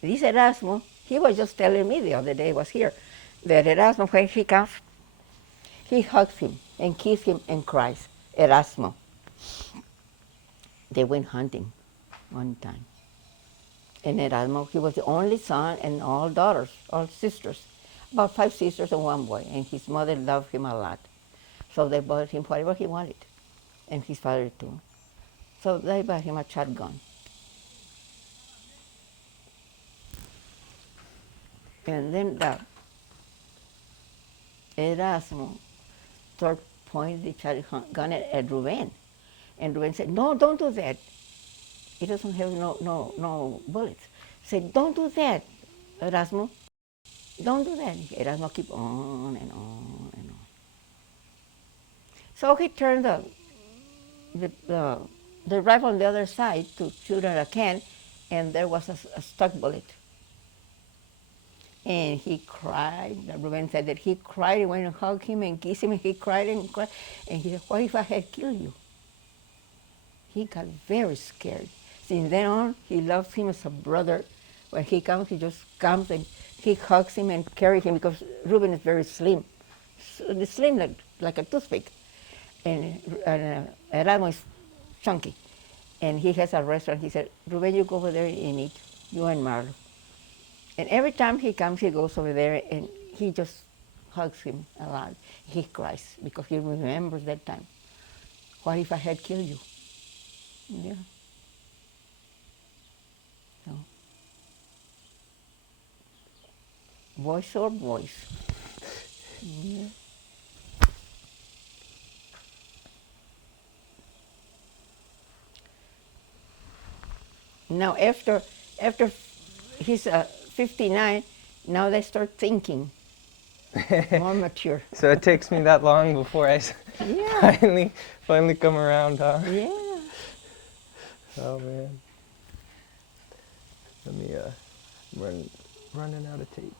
This Erasmo, he was just telling me the other day, he was here, that Erasmo, when he comes, he hugs him and kisses him and cries. Erasmo. They went hunting one time. And Erasmo, he was the only son and all daughters, all sisters, about 5 sisters and 1 boy. And his mother loved him a lot. So they bought him whatever he wanted, and his father too. So they bought him a shotgun. And then Erasmo started pointing the shotgun at Ruben. And Ruben said, no, don't do that. It doesn't have no bullets. Said, don't do that, Erasmo. Don't do that. Erasmo keep on and on and on. So he turned the rifle on the other side to shoot at a can, and there was a stuck bullet. And he cried. Ruben said that he cried and went and hugged him and kissed him, and he cried and cried. And he said, what if I had killed you? He got very scared. Since then on, he loves him as a brother. When he comes, he just comes and he hugs him and carries him, because Ruben is very slim. Slim like a toothpick. And Erasmo is chunky. And he has a restaurant. He said, Ruben, you go over there and eat, you and Marlo. And every time he comes, he goes over there and he just hugs him a lot. He cries because he remembers that time. What if I had killed you? Yeah. So, voice or voice. Yeah. Now after he's 59, now they start thinking more mature. So it takes me that long before I Yeah. finally come around, huh? Yeah. Oh man. Let me running out of tape.